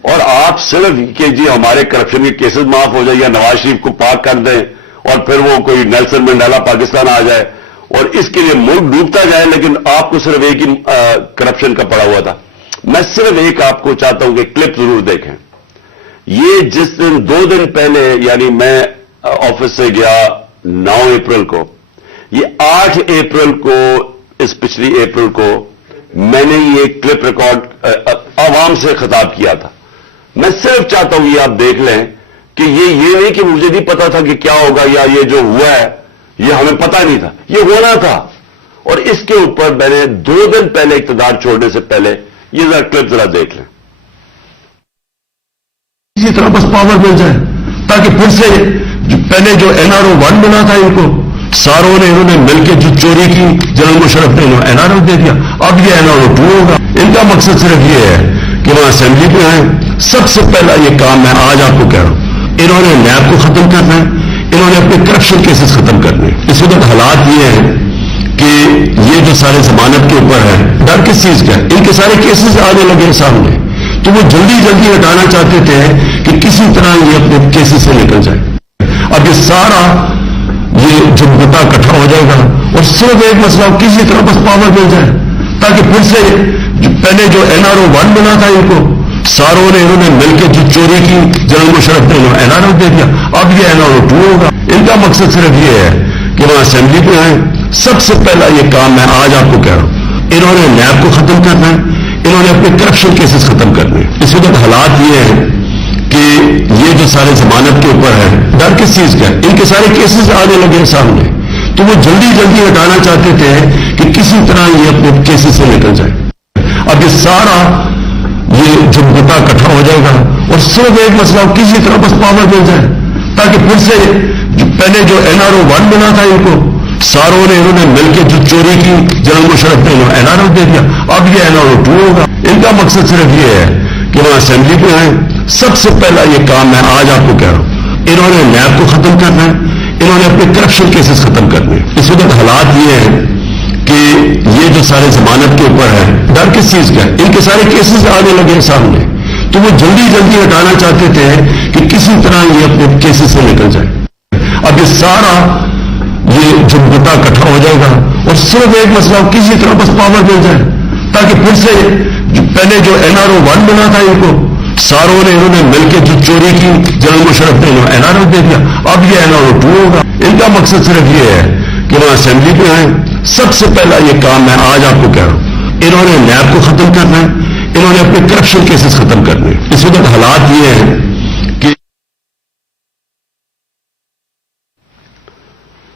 और आप सिर्फ कि जी हमारे करप्शन के केसेस माफ हो जाए या नवाज शरीफ को पाक कर दें और फिर वो कोई नेल्सन मंडेला पाकिस्तान आ जाए और इसके लिए मुल्क डूबता जाए, लेकिन आपको सिर्फ एक ही करप्शन का पड़ा हुआ था। मैं सिर्फ एक आपको चाहता हूं कि क्लिप जरूर देखें। ये जिस दिन 2 दिन पहले, यानी मैं ऑफिस से गया 9 अप्रैल को, ये 8 अप्रैल को, इस पिछली अप्रैल को मैंने ये क्लिप रिकॉर्ड आवाम से खिताब किया था। मैं सिर्फ चाहता हूं ये आप देख लें कि ये नहीं कि मुझे नहीं पता था कि क्या होगा या ये जो हुआ है ये हमें पता नहीं था, ये होना था। और इसके ऊपर मैंने 2 दिन पहले इक़्तिदार छोड़ने से पहले ये जरा क्लिप जरा देख लें। इसी तरह बस पावर मिल जाए ताकि फिर से पहले जो NRO 1 बना था इनको सारों ने इन्होंने मिलकर जो चोरी की जनरल मुशर्रफ ने NRO दे दिया, अब ये NRO 2 होगा। इनका मकसद सिर्फ ये है कि वहां असेंबली पे आए। सबसे पहला ये काम मैं आज आपको कह रहा हूं, इन्होंने नैब को खत्म करना है, इन्होंने अपने करप्शन केसेस खत्म करने। इस वक्त हालात ये हैं कि ये जो सारे जमानत के ऊपर है, डर किस चीज का है, इनके सारे केसेस आने लगे सामने, तो वो जल्दी जल्दी हटाना चाहते थे कि किसी तरह ये अपने केसेस से निकल जाए। अब ये सारा ये जो मुद्दा इकट्ठा हो जाएगा और सिर्फ एक मसला, किसी तरह बस पावर मिल जाए ताकि फिर से पहले जो NRO 1 बना था इनको सारों ने इन्होंने मिलकर जो चोरी की जनरल मुशर्रफ ने NRO दे दिया, अब ये NRO 2 होगा। इनका मकसद सिर्फ ये है कि वहां असेंबली पे आए। सबसे पहला ये काम मैं आज आपको कह रहा हूं, इन्होंने नैब को खत्म करना है, इन्होंने अपने करप्शन केसेस खत्म करने। इस वक्त हालात ये हैं कि ये जो सारे जमानत के ऊपर है, डर किस चीज का है, इनके सारे केसेस आने लगे सामने, तो वो जल्दी जल्दी हटाना चाहते थे कि किसी तरह ये अपने केसेस से निकल जाए। अब ये सारा ये जो मुद्दा इकट्ठा हो जाएगा और सिर्फ एक मसला, किसी तरह बस पावर मिल जाए ताकि फिर से पहले जो NRO 1 बना था इनको सारों ने इन्होंने मिलकर जो चोरी की जनरल मुशर्रफ ने एनआरओ दे दिया, अब ये एनआरओ 2 होगा। इनका मकसद सिर्फ ये है कि वहां असेंबली पे आए। सबसे पहला ये काम मैं आज आपको कह रहा हूं, इन्होंने नैब को खत्म करना है, इन्होंने अपने करप्शन केसेस खत्म करने हैं। इस वक्त हालात ये हैं कि ये जो सारे जमानत के ऊपर है, डर किस चीज का है, इनके सारे केसेस आने लगे हैं सामने, तो वो जल्दी जल्दी हटाना चाहते थे कि किसी तरह ये अपने केसेस से निकल जाए। अब ये सारा ये जो मुद्दा इकट्ठा हो जाएगा और सिर्फ एक मसला किसी तरह बस पावर मिल जाए, ताकि फिर से पहले जो एनआरओ 1 बना था इनको सारों ने इन्होंने मिलकर जो चोरी की जनरल मुशर्रफ ने एनआरओ दे दिया, अब ये एनआरओ 2 होगा। इनका मकसद सिर्फ ये है कि वहां असेंबली पे आए। सबसे पहला ये काम मैं आज आपको कह रहा हूं, इन्होंने नैब को खत्म करना है, इन्होंने अपने करप्शन केसेस खत्म करने हैं। इस वक्त हालात ये हैं कि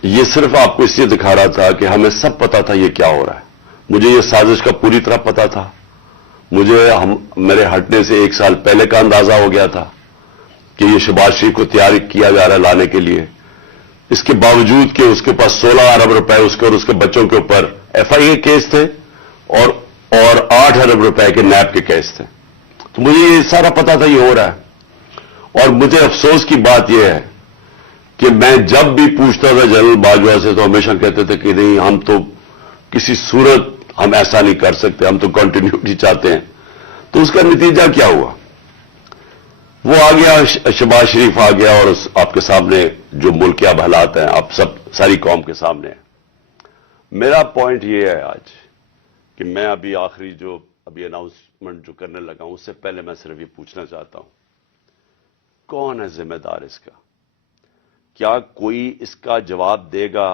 ये सिर्फ आपको इसलिए दिखा रहा था कि हमें सब पता था ये क्या हो रहा है। मुझे ये साजिश का पूरी तरह पता था। मुझे मेरे हटने से 1 साल पहले का अंदाजा हो गया था कि ये शहबाज शरीफ को तैयार किया जा रहा है लाने के लिए। इसके बावजूद कि उसके पास 16 अरब रुपए उसके और उसके बच्चों के ऊपर एफआईए केस थे और 8 अरब रुपए के नैब के केस थे, तो मुझे ये सारा पता था ये हो रहा है। और मुझे अफसोस की बात यह है कि मैं जब भी पूछता था जनरल बाजवा से तो हमेशा कहते थे कि नहीं, हम तो किसी सूरत हम ऐसा नहीं कर सकते, हम तो कंटिन्यूटी चाहते हैं। तो उसका नतीजा क्या हुआ? वो आ गया, शहबाज शरीफ आ गया और आपके सामने जो मुल्क के अब हालात हैं, आप सब सारी कौम के सामने है। मेरा पॉइंट ये है आज कि मैं अभी आखिरी जो अभी अनाउंसमेंट जो करने लगा हूं, उससे पहले मैं सिर्फ ये पूछना चाहता हूं, कौन है जिम्मेदार इसका? क्या कोई इसका जवाब देगा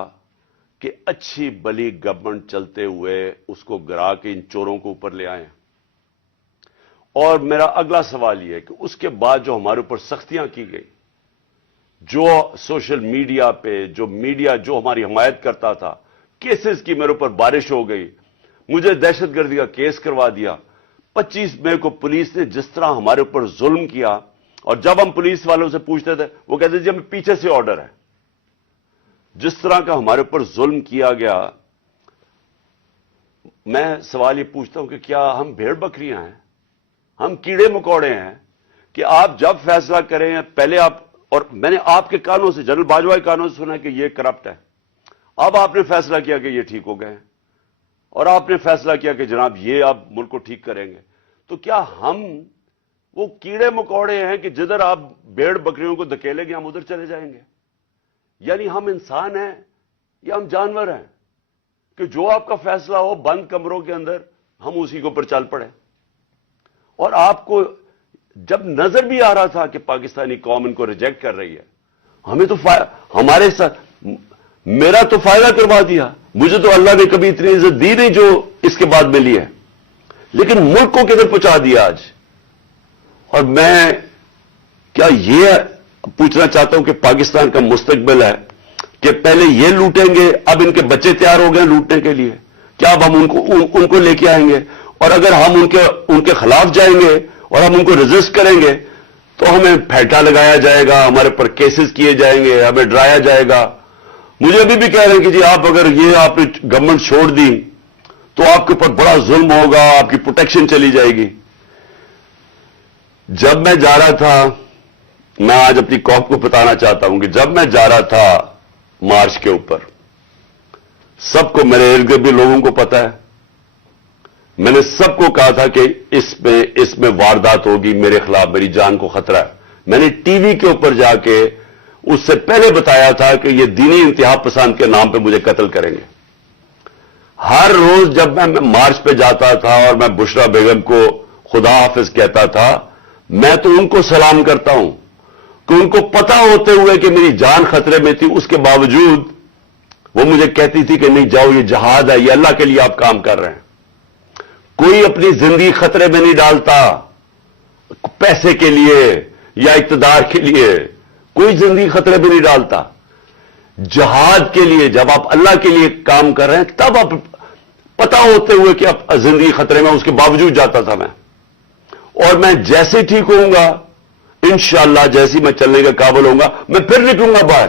कि अच्छी भली गवर्नमेंट चलते हुए उसको गिरा के इन चोरों को ऊपर ले आए? और मेरा अगला सवाल यह है कि उसके बाद जो हमारे ऊपर सख्तियां की गई, जो सोशल मीडिया पे जो मीडिया जो हमारी हिमायत करता था, केसेस की मेरे ऊपर बारिश हो गई, मुझे दहशतगर्दी का केस करवा दिया। 25 मई को पुलिस ने जिस तरह हमारे ऊपर जुल्म किया, और जब हम पुलिस वालों से पूछते थे वो कहते थे हमें पीछे से ऑर्डर है। जिस तरह का हमारे ऊपर जुल्म किया गया, मैं सवाल ये पूछता हूं कि क्या हम भेड़ बकरियां हैं, हम कीड़े मकोड़े हैं कि आप जब फैसला करें पहले आप, और मैंने आपके कानों से, जनरल बाजवा के कानों से सुना कि ये करप्ट है, अब आपने फैसला किया कि ये ठीक हो गए और आपने फैसला किया कि जनाब ये आप मुल्क को ठीक करेंगे। तो क्या हम वो कीड़े मकोड़े हैं कि जिधर आप भेड़ बकरियों को धकेलेंगे हम उधर चले जाएंगे? यानी हम इंसान हैं या हम जानवर हैं कि जो आपका फैसला हो बंद कमरों के अंदर हम उसी के ऊपर चल पड़े? और आपको जब नजर भी आ रहा था कि पाकिस्तानी कौम इनको रिजेक्ट कर रही है, हमें तो हमारे साथ मेरा तो फायदा करवा दिया। मुझे तो अल्लाह ने कभी इतनी इज्जत दी नहीं जो इसके बाद मिली है, लेकिन मुल्क को किधर पहुंचा दिया आज। और मैं क्या ये पूछना चाहता हूं कि पाकिस्तान का मुस्तकबिल है कि पहले ये लूटेंगे, अब इनके बच्चे तैयार हो गए लूटने के लिए, क्या अब हम उनको लेके आएंगे? और अगर हम उनके खिलाफ जाएंगे और हम उनको रेजिस्ट करेंगे तो हमें फेंटा लगाया जाएगा, हमारे पर केसेस किए जाएंगे, हमें डराया जाएगा। मुझे अभी भी कह रहे हैं कि जी आप अगर ये आपने गवर्नमेंट छोड़ दी तो आपके ऊपर बड़ा जुल्म होगा, आपकी प्रोटेक्शन चली जाएगी। जब मैं जा रहा था, मैं आज अपनी कौम को बताना चाहता हूं कि जब मैं जा रहा था मार्च के ऊपर, सबको, मेरे इर्द गिर्द भी लोगों को पता है, मैंने सबको कहा था कि इसमें वारदात होगी, मेरे खिलाफ मेरी जान को खतरा है। मैंने टीवी के ऊपर जाके उससे पहले बताया था कि ये दीनी इंतहा पसंद के नाम पे मुझे कत्ल करेंगे। हर रोज जब मैं मार्च पे जाता था और मैं बुशरा बेगम को खुदा हाफिज कहता था, मैं तो उनको सलाम करता हूं कि उनको पता होते हुए कि मेरी जान खतरे में थी, उसके बावजूद वो मुझे कहती थी कि नहीं जाओ, ये जहाद है, ये अल्लाह के लिए आप काम कर रहे हैं। कोई अपनी जिंदगी खतरे में नहीं डालता पैसे के लिए या इक्तदार के लिए, कोई जिंदगी खतरे में नहीं डालता। जहाद के लिए जब आप अल्लाह के लिए काम कर रहे हैं तब आप पता होते हुए कि आप जिंदगी खतरे में, उसके बावजूद जाता था मैं। और मैं जैसे ठीक होऊंगा इंशाअल्लाह, जैसे मैं चलने के काबिल होऊंगा, मैं फिर निकलूंगा बाहर,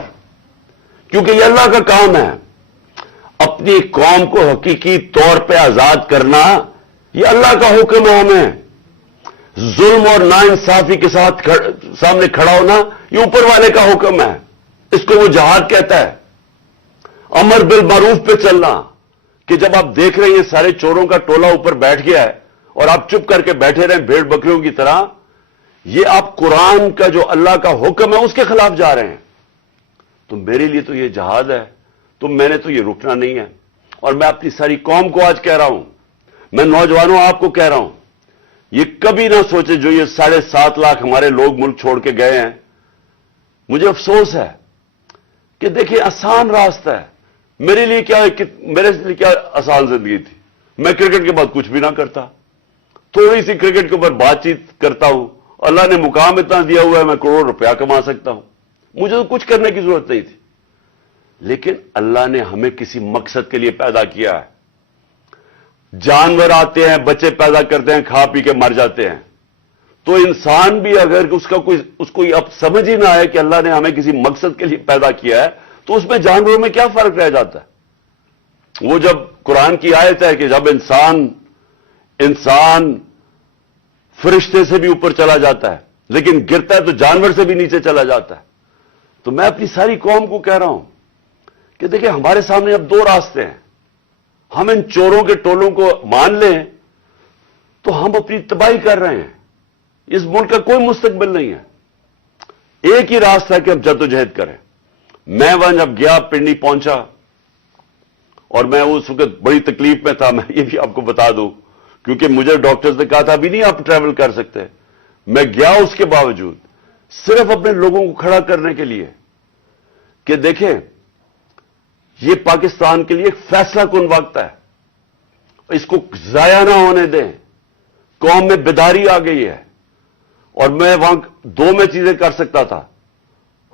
क्योंकि ये अल्लाह का काम है। اپنی قوم کو حقیقی طور پہ آزاد کرنا یہ اللہ کا حکم ہے ہمیں. ظلم اور ناانصافی کے ساتھ سامنے کھڑا ہونا یہ اوپر والے کا حکم ہے. اس کو وہ جہاد کہتا ہے. امر بالمعروف پہ چلنا کہ جب آپ دیکھ رہے ہیں یہ سارے چوروں کا ٹولہ اوپر بیٹھ گیا ہے اور آپ چپ کر کے بیٹھے رہیں بھیڑ بکریوں کی طرح, یہ آپ قرآن کا جو اللہ کا حکم ہے اس کے خلاف جا رہے ہیں. تو میرے لیے تو یہ جہاد ہے, تو میں نے تو یہ رکنا نہیں ہے. اور میں اپنی ساری قوم کو آج کہہ رہا ہوں, میں نوجوانوں آپ کو کہہ رہا ہوں, یہ کبھی نہ سوچے جو یہ 7.5 لاکھ ہمارے لوگ ملک چھوڑ کے گئے ہیں. مجھے افسوس ہے کہ دیکھیں آسان راستہ ہے. میرے لیے کیا آسان زندگی تھی. میں کرکٹ کے بعد کچھ بھی نہ کرتا, تھوڑی سی کرکٹ کے اوپر بات چیت کرتا ہوں. اللہ نے مقام اتنا دیا ہوا ہے میں کروڑ روپیہ کما سکتا ہوں. مجھے تو کچھ کرنے کی ضرورت نہیں تھی. لیکن اللہ نے ہمیں کسی مقصد کے لیے پیدا کیا ہے. جانور آتے ہیں, بچے پیدا کرتے ہیں, کھا پی کے مر جاتے ہیں. تو انسان بھی اگر اس کو اب سمجھ ہی نہ آئے کہ اللہ نے ہمیں کسی مقصد کے لیے پیدا کیا ہے, تو اس میں جانوروں میں کیا فرق رہ جاتا ہے. وہ جب قرآن کی آیت ہے کہ جب انسان فرشتے سے بھی اوپر چلا جاتا ہے لیکن گرتا ہے تو جانور سے بھی نیچے چلا جاتا ہے. تو میں اپنی ساری قوم کو کہہ رہا ہوں کہ دیکھیں ہمارے سامنے اب 2 راستے ہیں. ہم ان چوروں کے ٹولوں کو مان لیں تو ہم اپنی تباہی کر رہے ہیں. اس ملک کا کوئی مستقبل نہیں ہے. ایک ہی راستہ ہے کہ اب جدوجہد کریں. میں وہاں جب گیا پنڈی پہنچا اور میں اس وقت بڑی تکلیف میں تھا, میں یہ بھی آپ کو بتا دوں, کیونکہ مجھے ڈاکٹرز نے کہا تھا ابھی نہیں آپ ٹریول کر سکتے. میں گیا اس کے باوجود صرف اپنے لوگوں کو کھڑا کرنے کے لیے کہ دیکھیں یہ پاکستان کے لیے ایک فیصلہ کن وقت ہے, اس کو ضائع نہ ہونے دیں. قوم میں بیداری آ گئی ہے. اور میں وہاں 2 میں چیزیں کر سکتا تھا.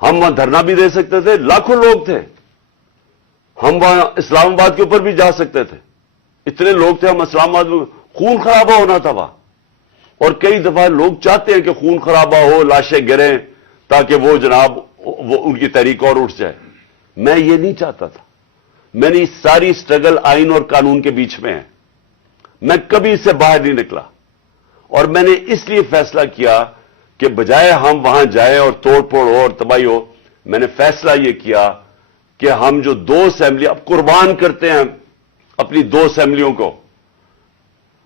ہم وہاں دھرنا بھی دے سکتے تھے, لاکھوں لوگ تھے. ہم وہاں اسلام آباد کے اوپر بھی جا سکتے تھے, اتنے لوگ تھے. ہم اسلام آباد میں خون خرابہ ہونا تھا وہاں, اور کئی دفعہ لوگ چاہتے ہیں کہ خون خرابہ ہو, لاشیں گریں تاکہ وہ جناب ان کی تحریک اور اٹھ جائے. میں یہ نہیں چاہتا تھا. میں نے ساری سٹرگل آئین اور قانون کے بیچ میں ہے. میں کبھی اس سے باہر نہیں نکلا. اور میں نے اس لیے فیصلہ کیا کہ بجائے ہم وہاں جائیں اور توڑ پھوڑ ہو اور تباہی ہو, میں نے فیصلہ یہ کیا کہ ہم جو 2 اسمبلی اب قربان کرتے ہیں اپنی 2 اسمبلیوں کو,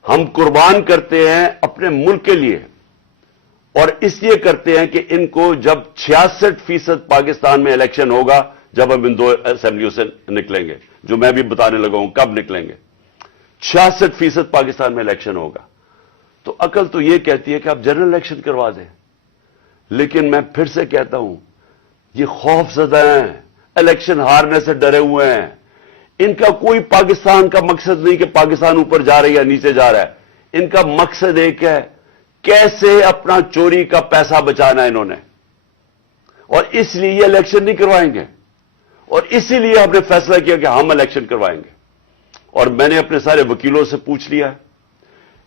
ہم قربان کرتے ہیں اپنے ملک کے لیے. اور اس لیے کرتے ہیں کہ ان کو جب 66% پاکستان میں الیکشن ہوگا, جب ہم ان 2 اسمبلیوں سے نکلیں گے, جو میں بھی بتانے لگا ہوں کب نکلیں گے, 66% پاکستان میں الیکشن ہوگا. تو عقل تو یہ کہتی ہے کہ آپ جنرل الیکشن کروا دیں. لیکن میں پھر سے کہتا ہوں یہ خوف زدہ ہیں, الیکشن ہارنے سے ڈرے ہوئے ہیں. ان کا کوئی پاکستان کا مقصد نہیں کہ پاکستان اوپر جا رہا ہے یا نیچے جا رہا ہے. ان کا مقصد ایک ہے, کیسے اپنا چوری کا پیسہ بچانا ہے انہوں نے. اور اس لیے یہ الیکشن نہیں کروائیں گے, اور اسی لیے ہم نے فیصلہ کیا کہ ہم الیکشن کروائیں گے. اور میں نے اپنے سارے وکیلوں سے پوچھ لیا,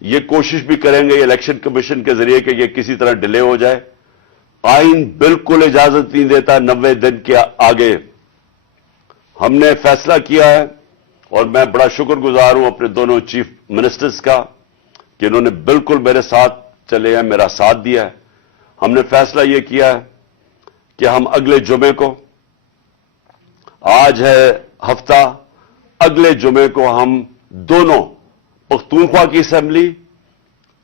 یہ کوشش بھی کریں گے الیکشن کمیشن کے ذریعے کہ یہ کسی طرح ڈیلے ہو جائے. آئین بالکل اجازت نہیں دیتا 90 دن کے آگے. ہم نے فیصلہ کیا ہے, اور میں بڑا شکر گزار ہوں اپنے دونوں چیف منسٹرز کا کہ انہوں نے بالکل میرے ساتھ چلے ہیں, میرا ساتھ دیا ہے. ہم نے فیصلہ یہ کیا ہے کہ ہم اگلے جمعے کو, آج ہے ہفتہ, اگلے جمعے کو ہم دونوں پختونخوا کی اسمبلی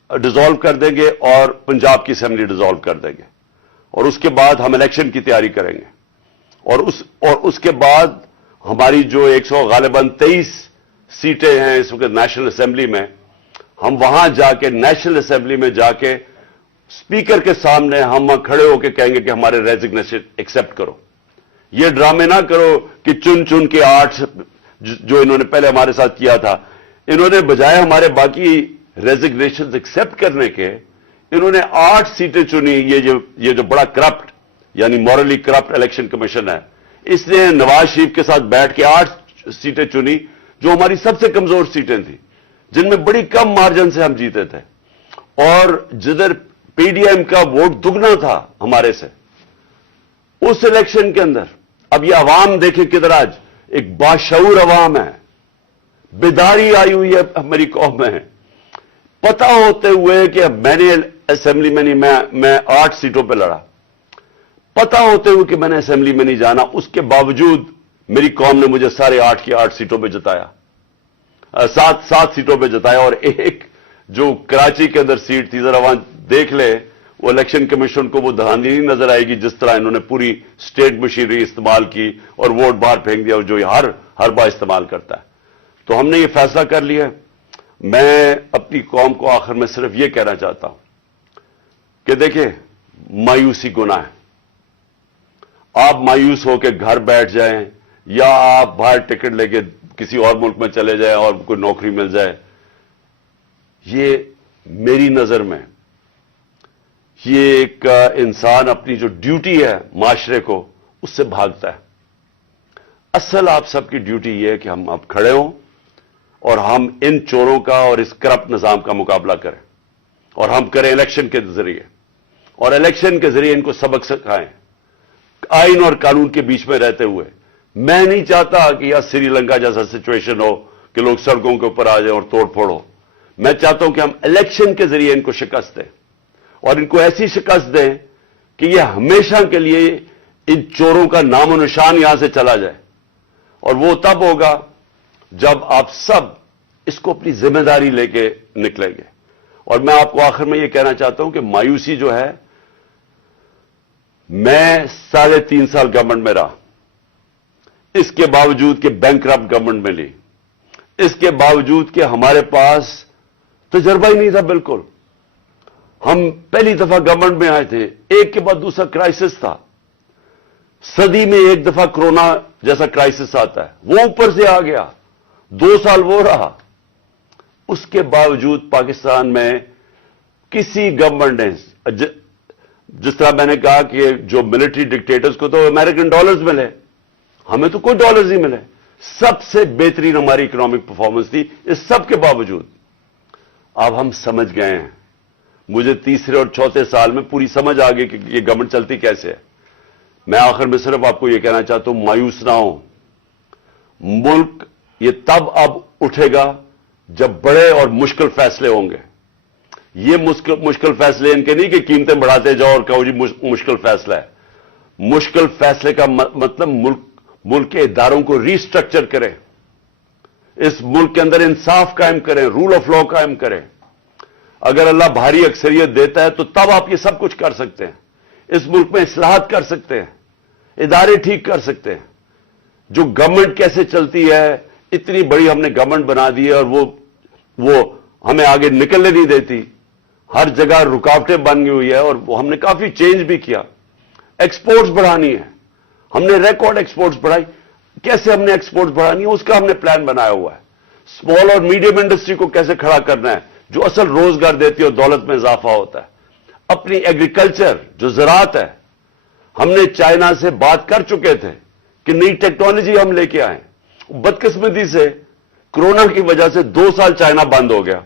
ڈیزالو کر دیں گے اور پنجاب کی اسمبلی ڈیزالو کر دیں گے. اور اس کے بعد ہم الیکشن کی تیاری کریں گے. اور اس کے بعد ہماری جو 100 غالباً 23 سیٹیں ہیں اس وقت نیشنل اسمبلی میں, ہم وہاں جا کے نیشنل اسمبلی میں جا کے اسپیکر کے سامنے ہم وہاں کھڑے ہو کے کہیں گے کہ ہمارے ریزگنیشن ایکسپٹ کرو. یہ ڈرامے نہ کرو کہ چن کے 8 جو انہوں نے پہلے ہمارے ساتھ کیا تھا, انہوں نے بجائے ہمارے باقی ریزگنیشن ایکسپٹ کرنے کے, انہوں نے 8 سیٹیں چنی. یہ جو بڑا کرپٹ یعنی مورلی کرپٹ الیکشن کمیشن ہے, اس نے نواز شریف کے ساتھ بیٹھ کے 8 سیٹیں چنی جو ہماری سب سے کمزور سیٹیں تھیں, جن میں بڑی کم مارجن سے ہم جیتے تھے. اور جدھر پی ڈی ایم کا ووٹ دگنا تھا ہمارے سے اس الیکشن کے اندر, اب یہ عوام دیکھیں کدھر آج ایک باشعور عوام ہے, بیداری آئی ہوئی ہے میری قوم میں, پتہ ہوتے ہوئے کہ میں نے اسمبلی میں نہیں, میں 8 سیٹوں پہ لڑا, پتہ ہوتے ہوئے کہ میں نے اسمبلی میں نہیں جانا, اس کے باوجود میری قوم نے مجھے سارے 8 کی 8 سیٹوں پہ جتایا, 7 سیٹوں پہ جتایا. اور ایک جو کراچی کے اندر سیٹ تھی, ذرا وہاں دیکھ لے, وہ الیکشن کمیشن کو وہ دھاندلی نہیں نظر آئے گی جس طرح انہوں نے پوری اسٹیٹ مشینری استعمال کی اور ووٹ باہر پھینک دیا, جو ہر بار استعمال کرتا ہے. تو ہم نے یہ فیصلہ کر لیا. میں اپنی قوم کو آخر میں صرف یہ کہنا چاہتا ہوں کہ دیکھیں, مایوسی گناہ ہے. آپ مایوس ہو کے گھر بیٹھ جائیں یا آپ باہر ٹکٹ لے کے کسی اور ملک میں چلے جائیں اور کوئی نوکری مل جائے, یہ میری نظر میں یہ ایک انسان اپنی جو ڈیوٹی ہے معاشرے کو, اس سے بھاگتا ہے. اصل آپ سب کی ڈیوٹی یہ ہے کہ ہم اب کھڑے ہوں اور ہم ان چوروں کا اور اس کرپٹ نظام کا مقابلہ کریں, اور ہم کریں الیکشن کے ذریعے, اور الیکشن کے ذریعے ان کو سبق سکھائیں آئین اور قانون کے بیچ میں رہتے ہوئے. میں نہیں چاہتا کہ یہ سری لنکا جیسا سچویشن ہو کہ لوگ سڑکوں کے اوپر آ جائیں اور توڑ پھوڑ ہو. میں چاہتا ہوں کہ ہم الیکشن کے ذریعے ان کو شکست دیں, اور ان کو ایسی شکست دیں کہ یہ ہمیشہ کے لیے ان چوروں کا نام و نشان یہاں سے چلا جائے. اور وہ تب ہوگا جب آپ سب اس کو اپنی ذمہ داری لے کے نکلیں گے. اور میں آپ کو آخر میں یہ کہنا چاہتا ہوں کہ مایوسی جو ہے, میں 3.5 سال گورنمنٹ میں رہا, اس کے باوجود کہ بینک کرپٹ گورنمنٹ میں لی, اس کے باوجود کہ ہمارے پاس تجربہ ہی نہیں تھا بالکل. ہم پہلی دفعہ گورنمنٹ میں آئے تھے, ایک کے بعد دوسرا کرائسس تھا. صدی میں ایک دفعہ کرونا جیسا کرائسس آتا ہے, وہ اوپر سے آ گیا, 2 سال وہ رہا. اس کے باوجود پاکستان میں کسی گورنمنٹ نے, جس طرح میں نے کہا کہ جو ملٹری ڈکٹیٹرز کو تو امریکن ڈالرز ملے, ہمیں تو کوئی ڈالرز نہیں ملے. سب سے بہترین ہماری اکنامک پرفارمنس تھی. اس سب کے باوجود اب ہم سمجھ گئے ہیں, مجھے تیسرے اور چوتھے سال میں پوری سمجھ آ گئی کہ یہ گورنمنٹ چلتی کیسے ہے. میں آخر میں صرف آپ کو یہ کہنا چاہتا ہوں, مایوس نہ ہوں. ملک یہ تب اب اٹھے گا جب بڑے اور مشکل فیصلے ہوں گے. یہ مشکل فیصلے ان کے نہیں کہ قیمتیں بڑھاتے جاؤ اور کہو جی مشکل فیصلہ ہے. مشکل فیصلے کا مطلب ملک کے اداروں کو ری اسٹرکچر کریں, اس ملک کے اندر انصاف قائم کریں, رول آف لا قائم کریں. اگر اللہ بھاری اکثریت دیتا ہے تو تب آپ یہ سب کچھ کر سکتے ہیں. اس ملک میں اصلاحات کر سکتے ہیں, ادارے ٹھیک کر سکتے ہیں. جو گورنمنٹ کیسے چلتی ہے, اتنی بڑی ہم نے گورنمنٹ بنا دی ہے اور وہ ہمیں آگے نکلنے نہیں دیتی. ہر جگہ رکاوٹیں بن گئی ہوئی ہے, اور ہم نے کافی چینج بھی کیا. ایکسپورٹس بڑھانی ہے, ہم نے ریکارڈ ایکسپورٹس بڑھائی. کیسے ہم نے ایکسپورٹس بڑھانی ہے اس کا ہم نے پلان بنایا ہوا ہے. اسمال اور میڈیم انڈسٹری کو کیسے کھڑا کرنا ہے جو اصل روزگار دیتی ہے اور دولت میں اضافہ ہوتا ہے. اپنی ایگریکلچر جو زراعت ہے, ہم نے چائنا سے بات کر چکے تھے کہ نئی ٹیکنالوجی ہم لے کے آئیں. بدقسمتی سے کرونا کی وجہ سے 2 سال چائنا بند ہو گیا.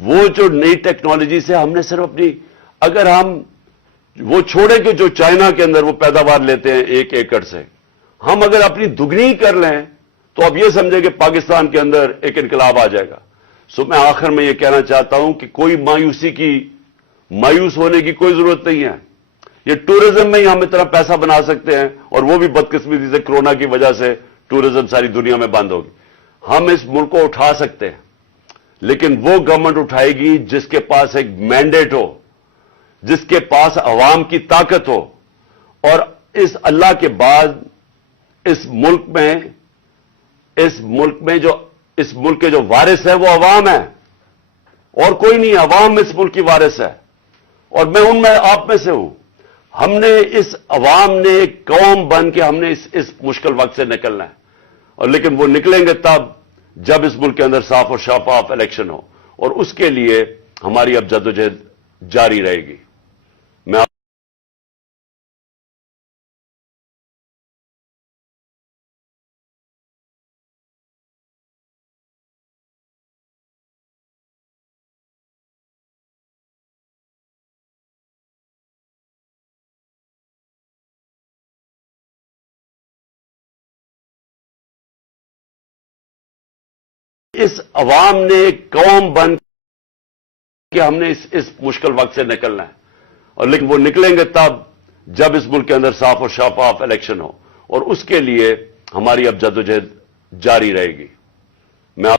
وہ جو نئی ٹیکنالوجی سے ہم نے صرف اپنی, اگر ہم وہ چھوڑیں کہ جو چائنا کے اندر وہ پیداوار لیتے ہیں 1 ایکڑ سے, ہم اگر اپنی دگنی کر لیں تو اب یہ سمجھیں کہ پاکستان کے اندر ایک انقلاب آ جائے گا. میں آخر میں یہ کہنا چاہتا ہوں کہ کوئی مایوس ہونے کی کوئی ضرورت نہیں ہے. یہ ٹورزم میں ہی ہم اتنا پیسہ بنا سکتے ہیں, اور وہ بھی بدقسمتی سے کرونا کی وجہ سے ٹورزم ساری دنیا میں بند ہوگی. ہم اس ملک کو اٹھا سکتے ہیں, لیکن وہ گورنمنٹ اٹھائے گی جس کے پاس ایک مینڈیٹ ہو, جس کے پاس عوام کی طاقت ہو. اور اس اللہ کے بعد اس ملک کے جو وارث ہیں وہ عوام ہیں, اور کوئی نہیں. عوام اس ملک کی وارث ہے, اور میں آپ میں سے ہوں. ہم نے اس عوام نے ایک قوم بن کے ہم نے اس مشکل وقت سے نکلنا ہے, اور لیکن وہ نکلیں گے تب جب اس ملک کے اندر صاف اور شفاف الیکشن ہو, اور اس کے لیے ہماری اب جدوجہد جاری رہے گی. میں اس عوام نے ایک قوم بن کہ ہم نے اس مشکل وقت سے نکلنا ہے، اور لیکن وہ نکلیں گے تب جب اس ملک کے اندر صاف اور شفاف الیکشن ہو، اور اس کے لیے ہماری اب جدوجہد جاری رہے گی. میں